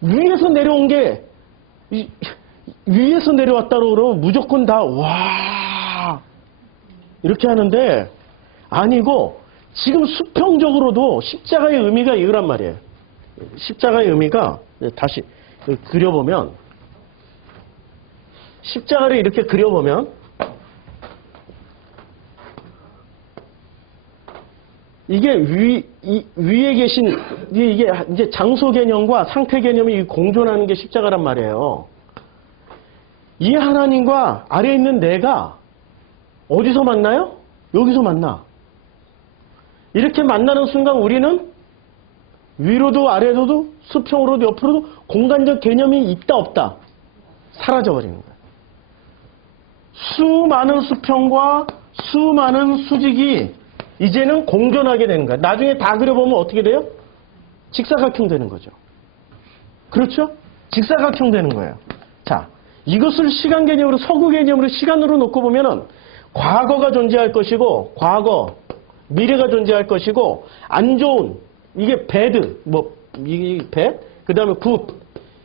위에서 내려온 게 위에서 내려왔다고 그러면 무조건 다 와 이렇게 하는데 아니고 지금 수평적으로도 십자가의 의미가 이거란 말이에요. 십자가의 의미가 다시 그려보면 십자가를 이렇게 그려보면 이게 위에 계신 이게 이제 장소 개념과 상태 개념이 공존하는 게 십자가란 말이에요. 이 하나님과 아래에 있는 내가 어디서 만나요? 여기서 만나. 이렇게 만나는 순간 우리는 위로도 아래로도 수평으로도 옆으로도 공간적 개념이 있다 없다 사라져버리는 거예요. 수많은 수평과 수많은 수직이 이제는 공존하게 되는 거예요. 나중에 다 그려보면 어떻게 돼요? 직사각형 되는 거죠. 그렇죠? 직사각형 되는 거예요. 자, 이것을 시간 개념으로 서구 개념으로 시간으로 놓고 보면은 과거가 존재할 것이고 과거, 미래가 존재할 것이고 안 좋은 이게 bad, 이 bad, 그 다음에 good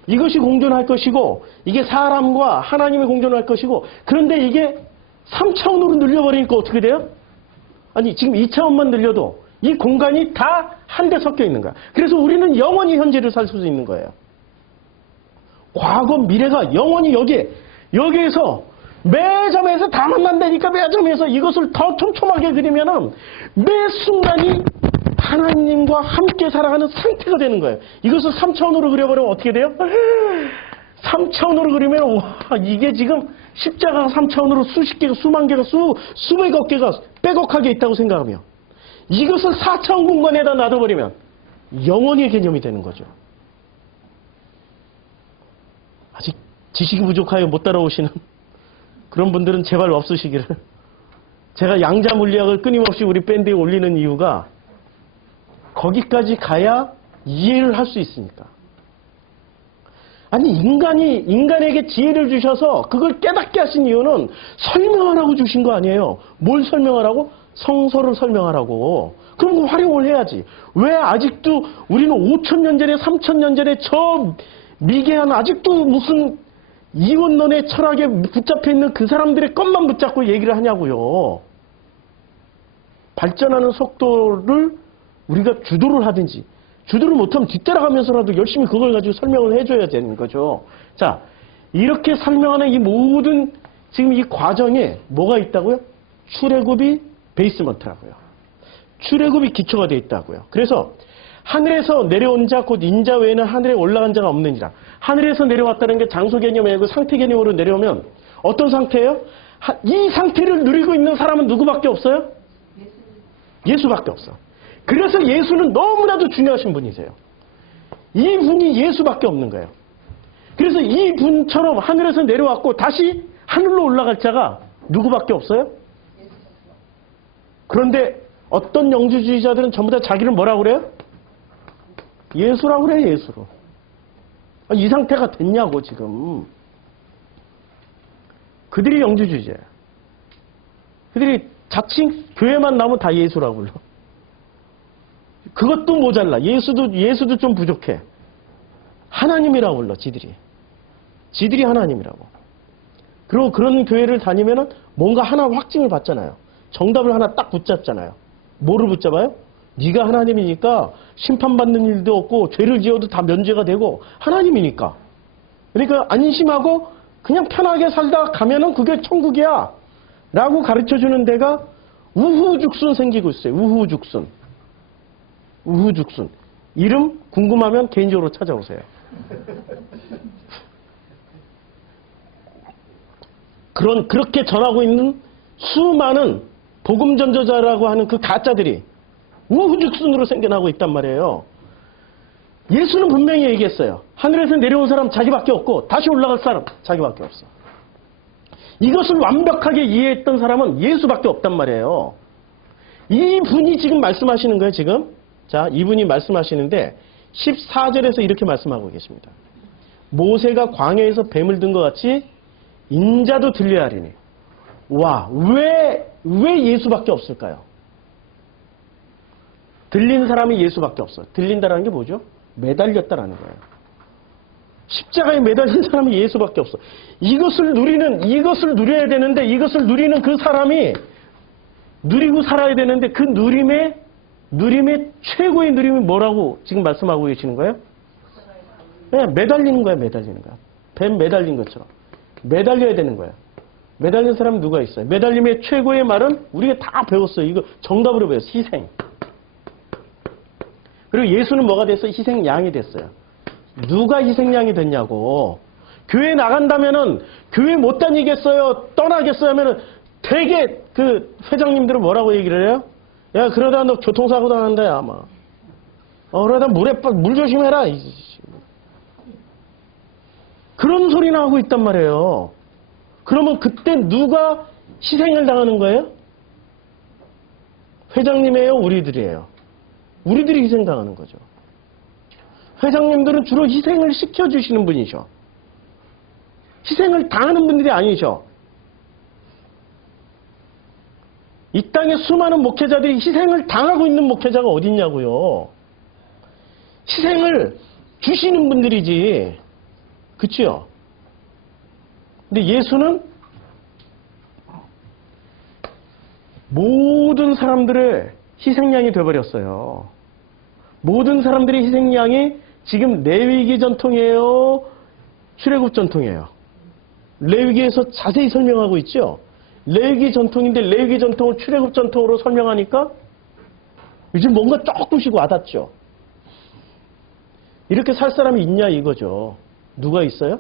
이것이 공존할 것이고 이게 사람과 하나님이 공존할 것이고 그런데 이게 3차원으로 늘려버리니까 어떻게 돼요? 아니 지금 2차원만 늘려도 이 공간이 다 한데 섞여 있는 거야. 그래서 우리는 영원히 현재를 살 수 있는 거예요. 과거, 미래가 영원히 여기에서 매점에서 다 만난다니까 매점에서 이것을 더 촘촘하게 그리면은 매 순간이 하나님과 함께 살아가는 상태가 되는 거예요. 이것을 3차원으로 그려버리면 어떻게 돼요? 3차원으로 그리면 와 이게 지금 십자가가 3차원으로 수십 개가 수만 개가 수백억 개가 빼곡하게 있다고 생각하면 이것을 4차원 공간에다 놔둬버리면 영원히 개념이 되는 거죠. 아직 지식이 부족하여 못 따라오시는 그런 분들은 제발 없으시기를. 제가 양자 물리학을 끊임없이 우리 밴드에 올리는 이유가 거기까지 가야 이해를 할 수 있으니까. 아니 인간에게 지혜를 주셔서 그걸 깨닫게 하신 이유는 설명하라고 주신 거 아니에요. 뭘 설명하라고? 성서를 설명하라고. 그럼 그 활용을 해야지. 왜 아직도 우리는 5,000년 전에 3,000년 전에 저 미개한 아직도 무슨 이원론의 철학에 붙잡혀 있는 그 사람들의 것만 붙잡고 얘기를 하냐고요. 발전하는 속도를 우리가 주도를 하든지 주도를 못하면 뒤따라가면서라도 열심히 그걸 가지고 설명을 해줘야 되는 거죠. 자, 이렇게 설명하는 이 모든 지금 이 과정에 뭐가 있다고요? 출애굽이 베이스먼트라고요. 출애굽이 기초가 되어 있다고요. 그래서 하늘에서 내려온 자 곧 인자 외에는 하늘에 올라간 자가 없느니라. 하늘에서 내려왔다는 게 장소 개념이 아니고 상태 개념으로 내려오면 어떤 상태예요? 이 상태를 누리고 있는 사람은 누구밖에 없어요? 예수밖에 없어. 그래서 예수는 너무나도 중요하신 분이세요. 이 분이 예수밖에 없는 거예요. 그래서 이 분처럼 하늘에서 내려왔고 다시 하늘로 올라갈 자가 누구밖에 없어요? 그런데 어떤 영주주의자들은 전부 다 자기를 뭐라고 그래요? 예수라고 그래, 예수로. 이 상태가 됐냐고, 지금. 그들이 영주주의자야. 그들이 자칭 교회만 나오면 다 예수라고 불러. 그것도 모자라. 예수도 좀 부족해. 하나님이라고 불러, 지들이 하나님이라고. 그리고 그런 교회를 다니면은 뭔가 하나 확증을 받잖아요. 정답을 하나 딱 붙잡잖아요. 뭐를 붙잡아요? 네가 하나님이니까 심판받는 일도 없고 죄를 지어도 다 면죄가 되고 하나님이니까. 그러니까 안심하고 그냥 편하게 살다 가면은 그게 천국이야 라고 가르쳐주는 데가 우후죽순 생기고 있어요. 우후죽순. 이름 궁금하면 개인적으로 찾아오세요. 그렇게 전하고 있는 수많은 복음 전도자라고 하는 그 가짜들이 우후죽순으로 생겨나고 있단 말이에요. 예수는 분명히 얘기했어요. 하늘에서 내려온 사람 자기밖에 없고 다시 올라갈 사람 자기밖에 없어. 이것을 완벽하게 이해했던 사람은 예수밖에 없단 말이에요. 이분이 지금 말씀하시는 거예요, 지금. 자, 이분이 말씀하시는데 14절에서 이렇게 말씀하고 계십니다. 모세가 광야에서 뱀을 든 것 같이 인자도 들려야 하리니. 와, 왜 예수밖에 없을까요? 들린 사람이 예수밖에 없어. 들린다라는 게 뭐죠? 매달렸다라는 거예요. 십자가에 매달린 사람이 예수밖에 없어. 이것을 누려야 되는데, 이것을 누리는 그 사람이 누리고 살아야 되는데, 그 누림의 최고의 누림이 뭐라고 지금 말씀하고 계시는 거예요? 네, 매달리는 거야, 매달리는 거야. 뱀 매달린 것처럼. 매달려야 되는 거야. 매달린 사람은 누가 있어요? 매달림의 최고의 말은 우리가 다 배웠어요. 이거 정답으로 배웠어요. 희생. 그리고 예수는 뭐가 됐어요? 희생양이 됐어요. 누가 희생양이 됐냐고. 교회 나간다면은 교회 못 다니겠어요? 떠나겠어요? 하면은 되게 그 회장님들은 뭐라고 얘기를 해요? 야, 그러다 너 교통사고 당한다, 야, 아마. 그러다 물 조심해라. 그런 소리나 하고 있단 말이에요. 그러면 그때 누가 희생을 당하는 거예요? 회장님이에요? 우리들이에요? 우리들이 희생당하는 거죠. 회장님들은 주로 희생을 시켜주시는 분이죠. 희생을 당하는 분들이 아니죠. 이 땅에 수많은 목회자들이 희생을 당하고 있는 목회자가 어디 있냐고요. 희생을 주시는 분들이지. 그치요? 근데 예수는 모든 사람들의 희생양이 되어버렸어요. 모든 사람들의 희생양이 지금 레위기 전통이에요? 출애굽 전통이에요? 레위기에서 자세히 설명하고 있죠? 레위기 전통인데 레위기 전통을 출애굽 전통으로 설명하니까 이제 뭔가 조금씩 와닿죠? 이렇게 살 사람이 있냐 이거죠. 누가 있어요?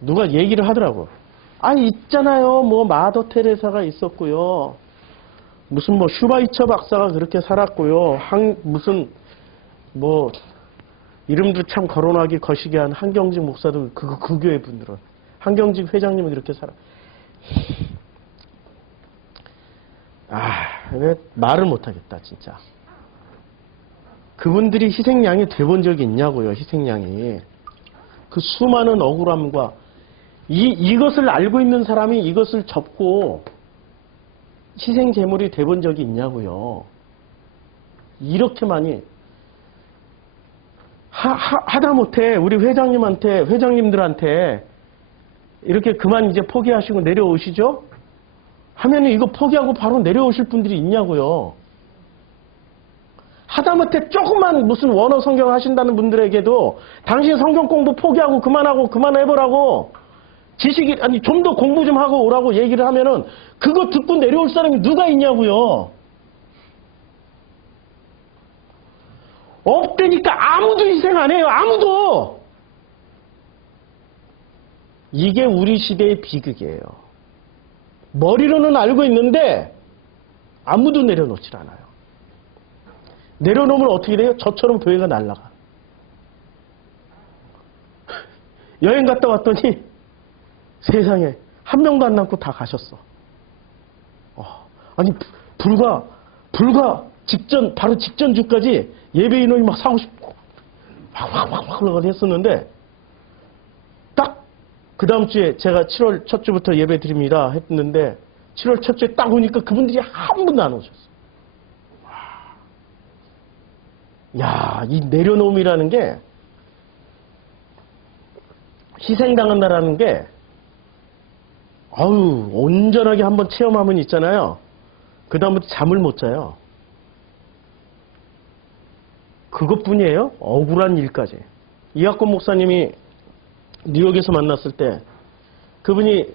누가 얘기를 하더라고. 아, 있잖아요. 뭐 마더 테레사가 있었고요. 무슨 뭐 슈바이처 박사가 그렇게 살았고요. 무슨 뭐 이름도 참 거론하기 거시기 한 한경직 목사도 그 교회 분들은 한경직 회장님은 그렇게 살아. 왜 말을 못하겠다 진짜. 그분들이 희생양이 돼본 적이 있냐고요. 희생양이. 그 수많은 억울함과 이것을 알고 있는 사람이 이것을 접고 희생 제물이 돼본 적이 있냐고요. 이렇게 많이 하다못해 우리 회장님들한테 이렇게 그만 이제 포기하시고 내려오시죠? 하면은 이거 포기하고 바로 내려오실 분들이 있냐고요. 하다못해 조금만 무슨 원어 성경 하신다는 분들에게도 당신 성경 공부 포기하고 그만해보라고 지식이 아니 좀 더 공부 좀 하고 오라고 얘기를 하면은 그거 듣고 내려올 사람이 누가 있냐고요. 없다니까. 아무도 희생 안 해요. 아무도. 이게 우리 시대의 비극이에요. 머리로는 알고 있는데 아무도 내려놓질 않아요. 내려놓으면 어떻게 돼요? 저처럼 교회가 날아가. 여행 갔다 왔더니 세상에 한 명도 안 남고 다 가셨어. 아니 불과 바로 직전 주까지 예배 인원이 막 사고 싶고 확 흘러가서 딱 그 다음 주에 제가 7월 첫 주부터 예배 드립니다 했는데 7월 첫 주에 딱 오니까 그분들이 한 분도 안 오셨어. 야, 이 내려놓음이라는 게 희생당한다라는 게 온전하게 한번 체험하면 있잖아요. 그 다음부터 잠을 못 자요. 그것뿐이에요. 억울한 일까지. 이학권 목사님이 뉴욕에서 만났을 때 그분이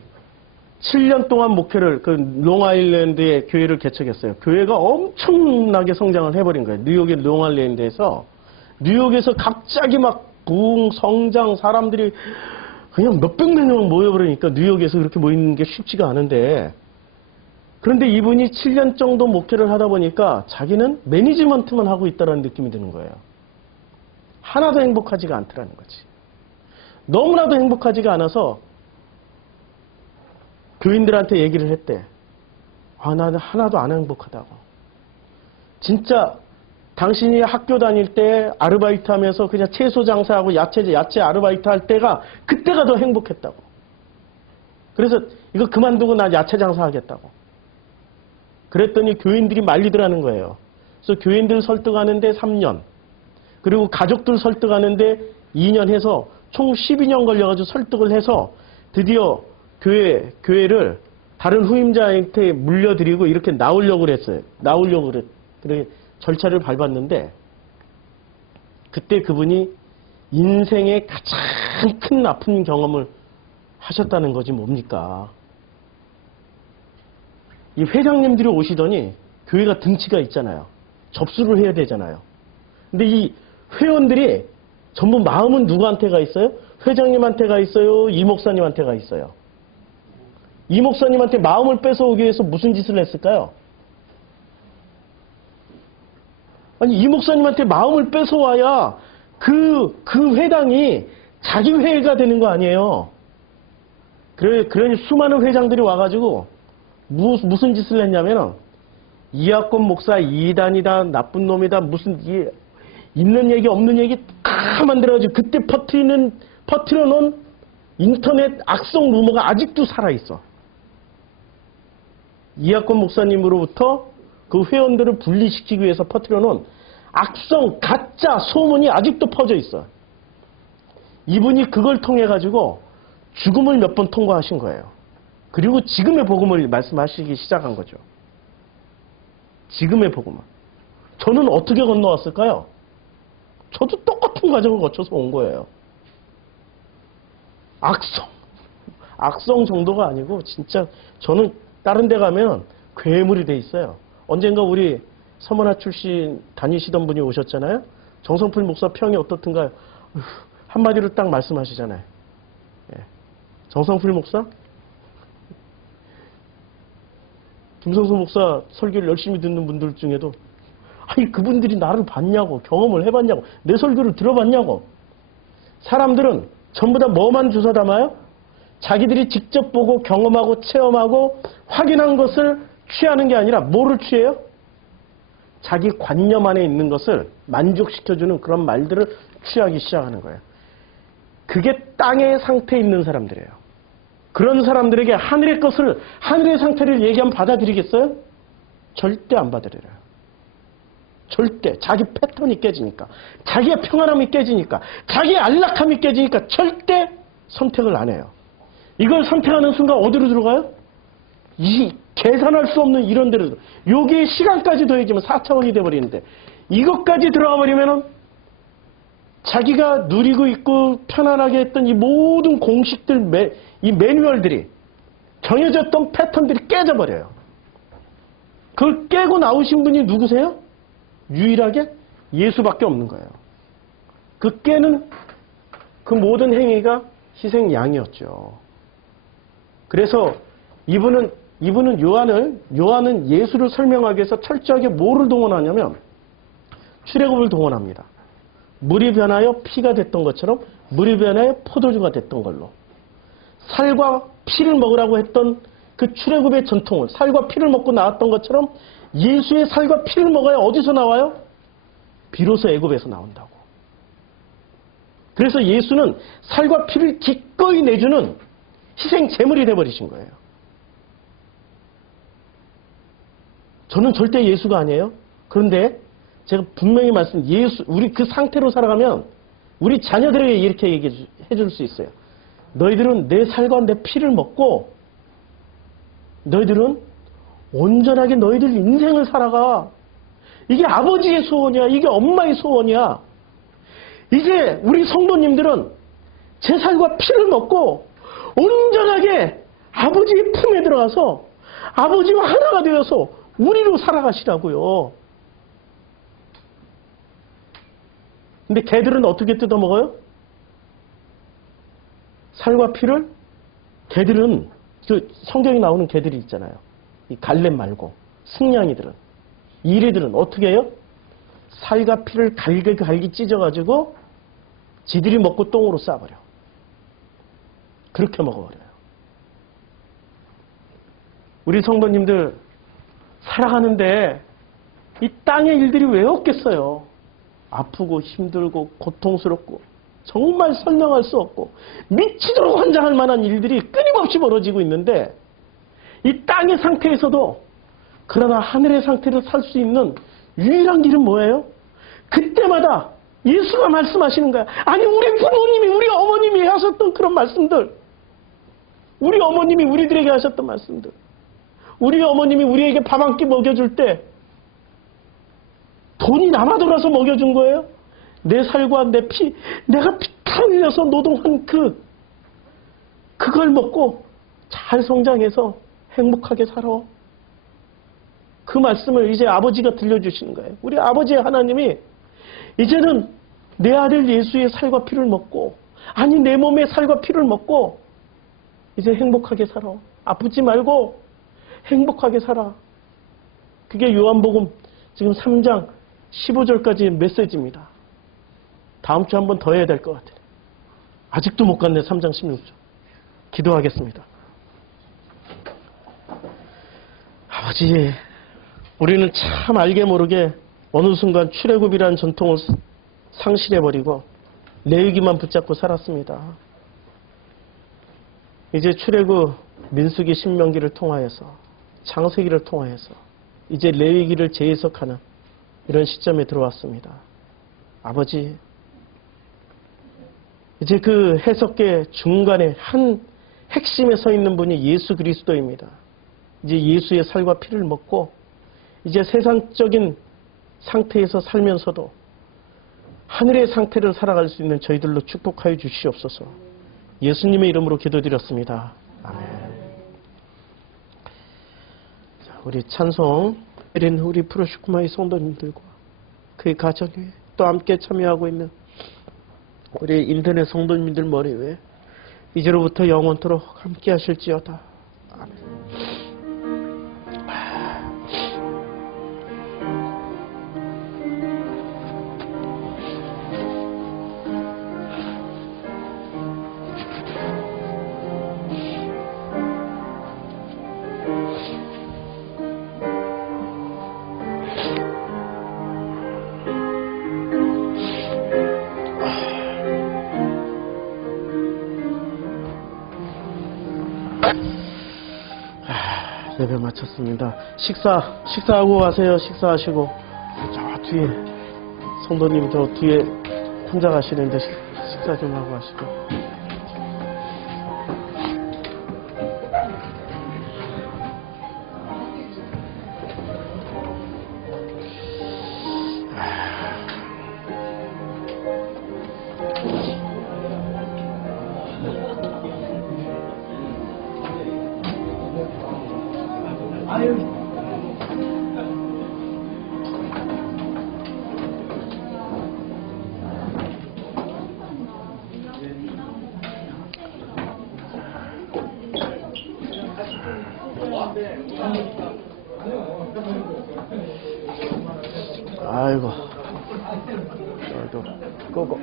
7년 동안 목회를 그 롱아일랜드의 교회를 개척했어요. 교회가 엄청나게 성장을 해버린 거예요. 뉴욕의 롱아일랜드에서 갑자기 막 부흥 성장 사람들이 그냥 몇백 명 모여버리니까 뉴욕에서 그렇게 모이는 게 쉽지가 않은데 그런데 이분이 7년 정도 목회를 하다 보니까 자기는 매니지먼트만 하고 있다는 느낌이 드는 거예요. 하나도 행복하지가 않더라는 거지. 너무나도 행복하지가 않아서 교인들한테 얘기를 했대. 나는 하나도 안 행복하다고. 진짜 당신이 학교 다닐 때 아르바이트 하면서 그냥 채소 장사하고 야채 아르바이트 할 때가 그때가 더 행복했다고. 그래서 이거 그만두고 나 야채 장사하겠다고. 그랬더니 교인들이 말리더라는 거예요. 그래서 교인들 설득하는데 3년, 그리고 가족들 설득하는데 2년 해서 총 12년 걸려가지고 설득을 해서 드디어 교회를 다른 후임자한테 물려드리고 이렇게 나오려고 그랬어요. 그래 절차를 밟았는데 그때 그분이 인생의 가장 큰 아픈 경험을 하셨다는 거지 뭡니까? 이 회장님들이 오시더니 교회가 등치가 있잖아요. 접수를 해야 되잖아요. 근데 이 회원들이 전부 마음은 누구한테 가 있어요? 회장님한테 가 있어요? 이 목사님한테 가 있어요? 이 목사님한테 마음을 뺏어오기 위해서 무슨 짓을 했을까요? 아니, 이 목사님한테 마음을 뺏어와야 그 회당이 자기 회가 되는 거 아니에요? 그러니 수많은 회장들이 와가지고 무슨 짓을 했냐면 이학권 목사 이단이다, 나쁜 놈이다, 무슨 있는 얘기 없는 얘기 다 만들어가지고 그때 퍼뜨려놓은 인터넷 악성 루머가 아직도 살아있어. 이학권 목사님으로부터 그 회원들을 분리시키기 위해서 퍼뜨려놓은 악성 가짜 소문이 아직도 퍼져 있어. 이분이 그걸 통해 가지고 죽음을 몇 번 통과하신 거예요. 그리고 지금의 복음을 말씀하시기 시작한 거죠. 지금의 복음을. 저는 어떻게 건너왔을까요? 저도 똑같은 과정을 거쳐서 온 거예요. 악성 정도가 아니고 진짜 저는 다른 데 가면 괴물이 돼 있어요. 언젠가 우리 서머나 출신 다니시던 분이 오셨잖아요. 정성풀 목사 평이 어떻든가요? 한마디로 딱 말씀하시잖아요. 예. 정성풀 목사? 김성수 목사 설교를 열심히 듣는 분들 중에도 아니 그분들이 나를 봤냐고, 경험을 해봤냐고, 내 설교를 들어봤냐고. 사람들은 전부 다 뭐만 주워 담아요? 자기들이 직접 보고 경험하고 체험하고 확인한 것을 취하는 게 아니라 뭐를 취해요? 자기 관념 안에 있는 것을 만족시켜주는 그런 말들을 취하기 시작하는 거예요. 그게 땅의 상태에 있는 사람들이에요. 그런 사람들에게 하늘의 것을, 하늘의 상태를 얘기하면 받아들이겠어요? 절대 안 받아들여요. 절대. 자기 패턴이 깨지니까, 자기의 평안함이 깨지니까, 자기의 안락함이 깨지니까 절대 선택을 안 해요. 이걸 선택하는 순간 어디로 들어가요? 이 계산할 수 없는 이런 데로 들어가요. 여기에 시간까지 더해지면 4차원이 돼버리는데 이것까지 들어가 버리면은 자기가 누리고 있고 편안하게 했던 이 모든 공식들, 이 매뉴얼들이 정해졌던 패턴들이 깨져버려요. 그걸 깨고 나오신 분이 누구세요? 유일하게 예수밖에 없는 거예요. 그 깨는 그 모든 행위가 희생양이었죠. 그래서 이분은 요한은 예수를 설명하기 위해서 철저하게 뭐를 동원하냐면 출애굽을 동원합니다. 물이 변하여 피가 됐던 것처럼 물이 변하여 포도주가 됐던 걸로. 살과 피를 먹으라고 했던 그 출애굽의 전통을, 살과 피를 먹고 나왔던 것처럼 예수의 살과 피를 먹어야 어디서 나와요? 비로소 애굽에서 나온다고. 그래서 예수는 살과 피를 기꺼이 내주는 희생 제물이 돼버리신 거예요. 저는 절대 예수가 아니에요. 그런데 제가 분명히 우리 그 상태로 살아가면 우리 자녀들에게 이렇게 얘기해 줄 수 있어요. 너희들은 내 살과 내 피를 먹고 너희들은 온전하게 너희들 인생을 살아가. 이게 아버지의 소원이야. 이게 엄마의 소원이야. 이제 우리 성도님들은 제 살과 피를 먹고 온전하게 아버지의 품에 들어가서 아버지와 하나가 되어서 우리로 살아가시라고요. 근데 개들은 어떻게 뜯어먹어요? 살과 피를? 개들은 그 성경에 나오는 개들이 있잖아요. 이 갈렙 말고 승냥이들은, 이리들은 어떻게 해요? 살과 피를 갈기 찢어가지고 지들이 먹고 똥으로 싸버려. 그렇게 먹어버려요. 우리 성도님들 살아가는데 이 땅의 일들이 왜 없겠어요? 아프고 힘들고 고통스럽고 정말 설명할 수 없고 미치도록 환장할 만한 일들이 끊임없이 벌어지고 있는데 이 땅의 상태에서도 그러나 하늘의 상태를 살 수 있는 유일한 길은 뭐예요? 그때마다 예수가 말씀하시는 거야. 아니 우리 부모님이 우리 어머님이 하셨던 그런 말씀들, 우리 어머님이 우리들에게 하셨던 말씀들, 우리 어머님이 우리에게 밥 한 끼 먹여줄 때 돈이 남아 돌아서 먹여준 거예요? 내 살과 내 피, 내가 피타 흘려서 노동한 그걸 먹고 잘 성장해서 행복하게 살아. 그 말씀을 이제 아버지가 들려주시는 거예요. 우리 아버지의 하나님이 이제는 내 아들 예수의 살과 피를 먹고, 아니 내 몸의 살과 피를 먹고 이제 행복하게 살아. 아프지 말고 행복하게 살아. 그게 요한복음 지금 3장 15절까지 메시지입니다. 다음 주 한번 더 해야 될 것 같아요. 아직도 못 갔네. 3장 16절. 기도하겠습니다. 아버지, 우리는 참 알게 모르게 어느 순간 출애굽이라는 전통을 상실해버리고 레위기만 붙잡고 살았습니다. 이제 출애굽, 민수기, 신명기를 통하여서 창세기를 통하여서 이제 레위기를 재해석하는 이런 시점에 들어왔습니다. 아버지, 이제 그 해석의 중간에 한 핵심에 서 있는 분이 예수 그리스도입니다. 이제 예수의 살과 피를 먹고 이제 세상적인 상태에서 살면서도 하늘의 상태를 살아갈 수 있는 저희들로 축복하여 주시옵소서. 예수님의 이름으로 기도드렸습니다. 아멘. 자, 우리 찬송 드린 우리 프로슈크마의 성도님들과 그의 가정 위에 또 함께 참여하고 있는 우리 인터넷 성도님들 머리 위에 이제로부터 영원토록 함께 하실지어다. 아멘. 예배 마쳤습니다. 식사하고 가세요. 식사하시고. 저 뒤에, 성도님 저 뒤에 혼자 가시는데 식사 좀 하고 가시고. 아이고, 끄고.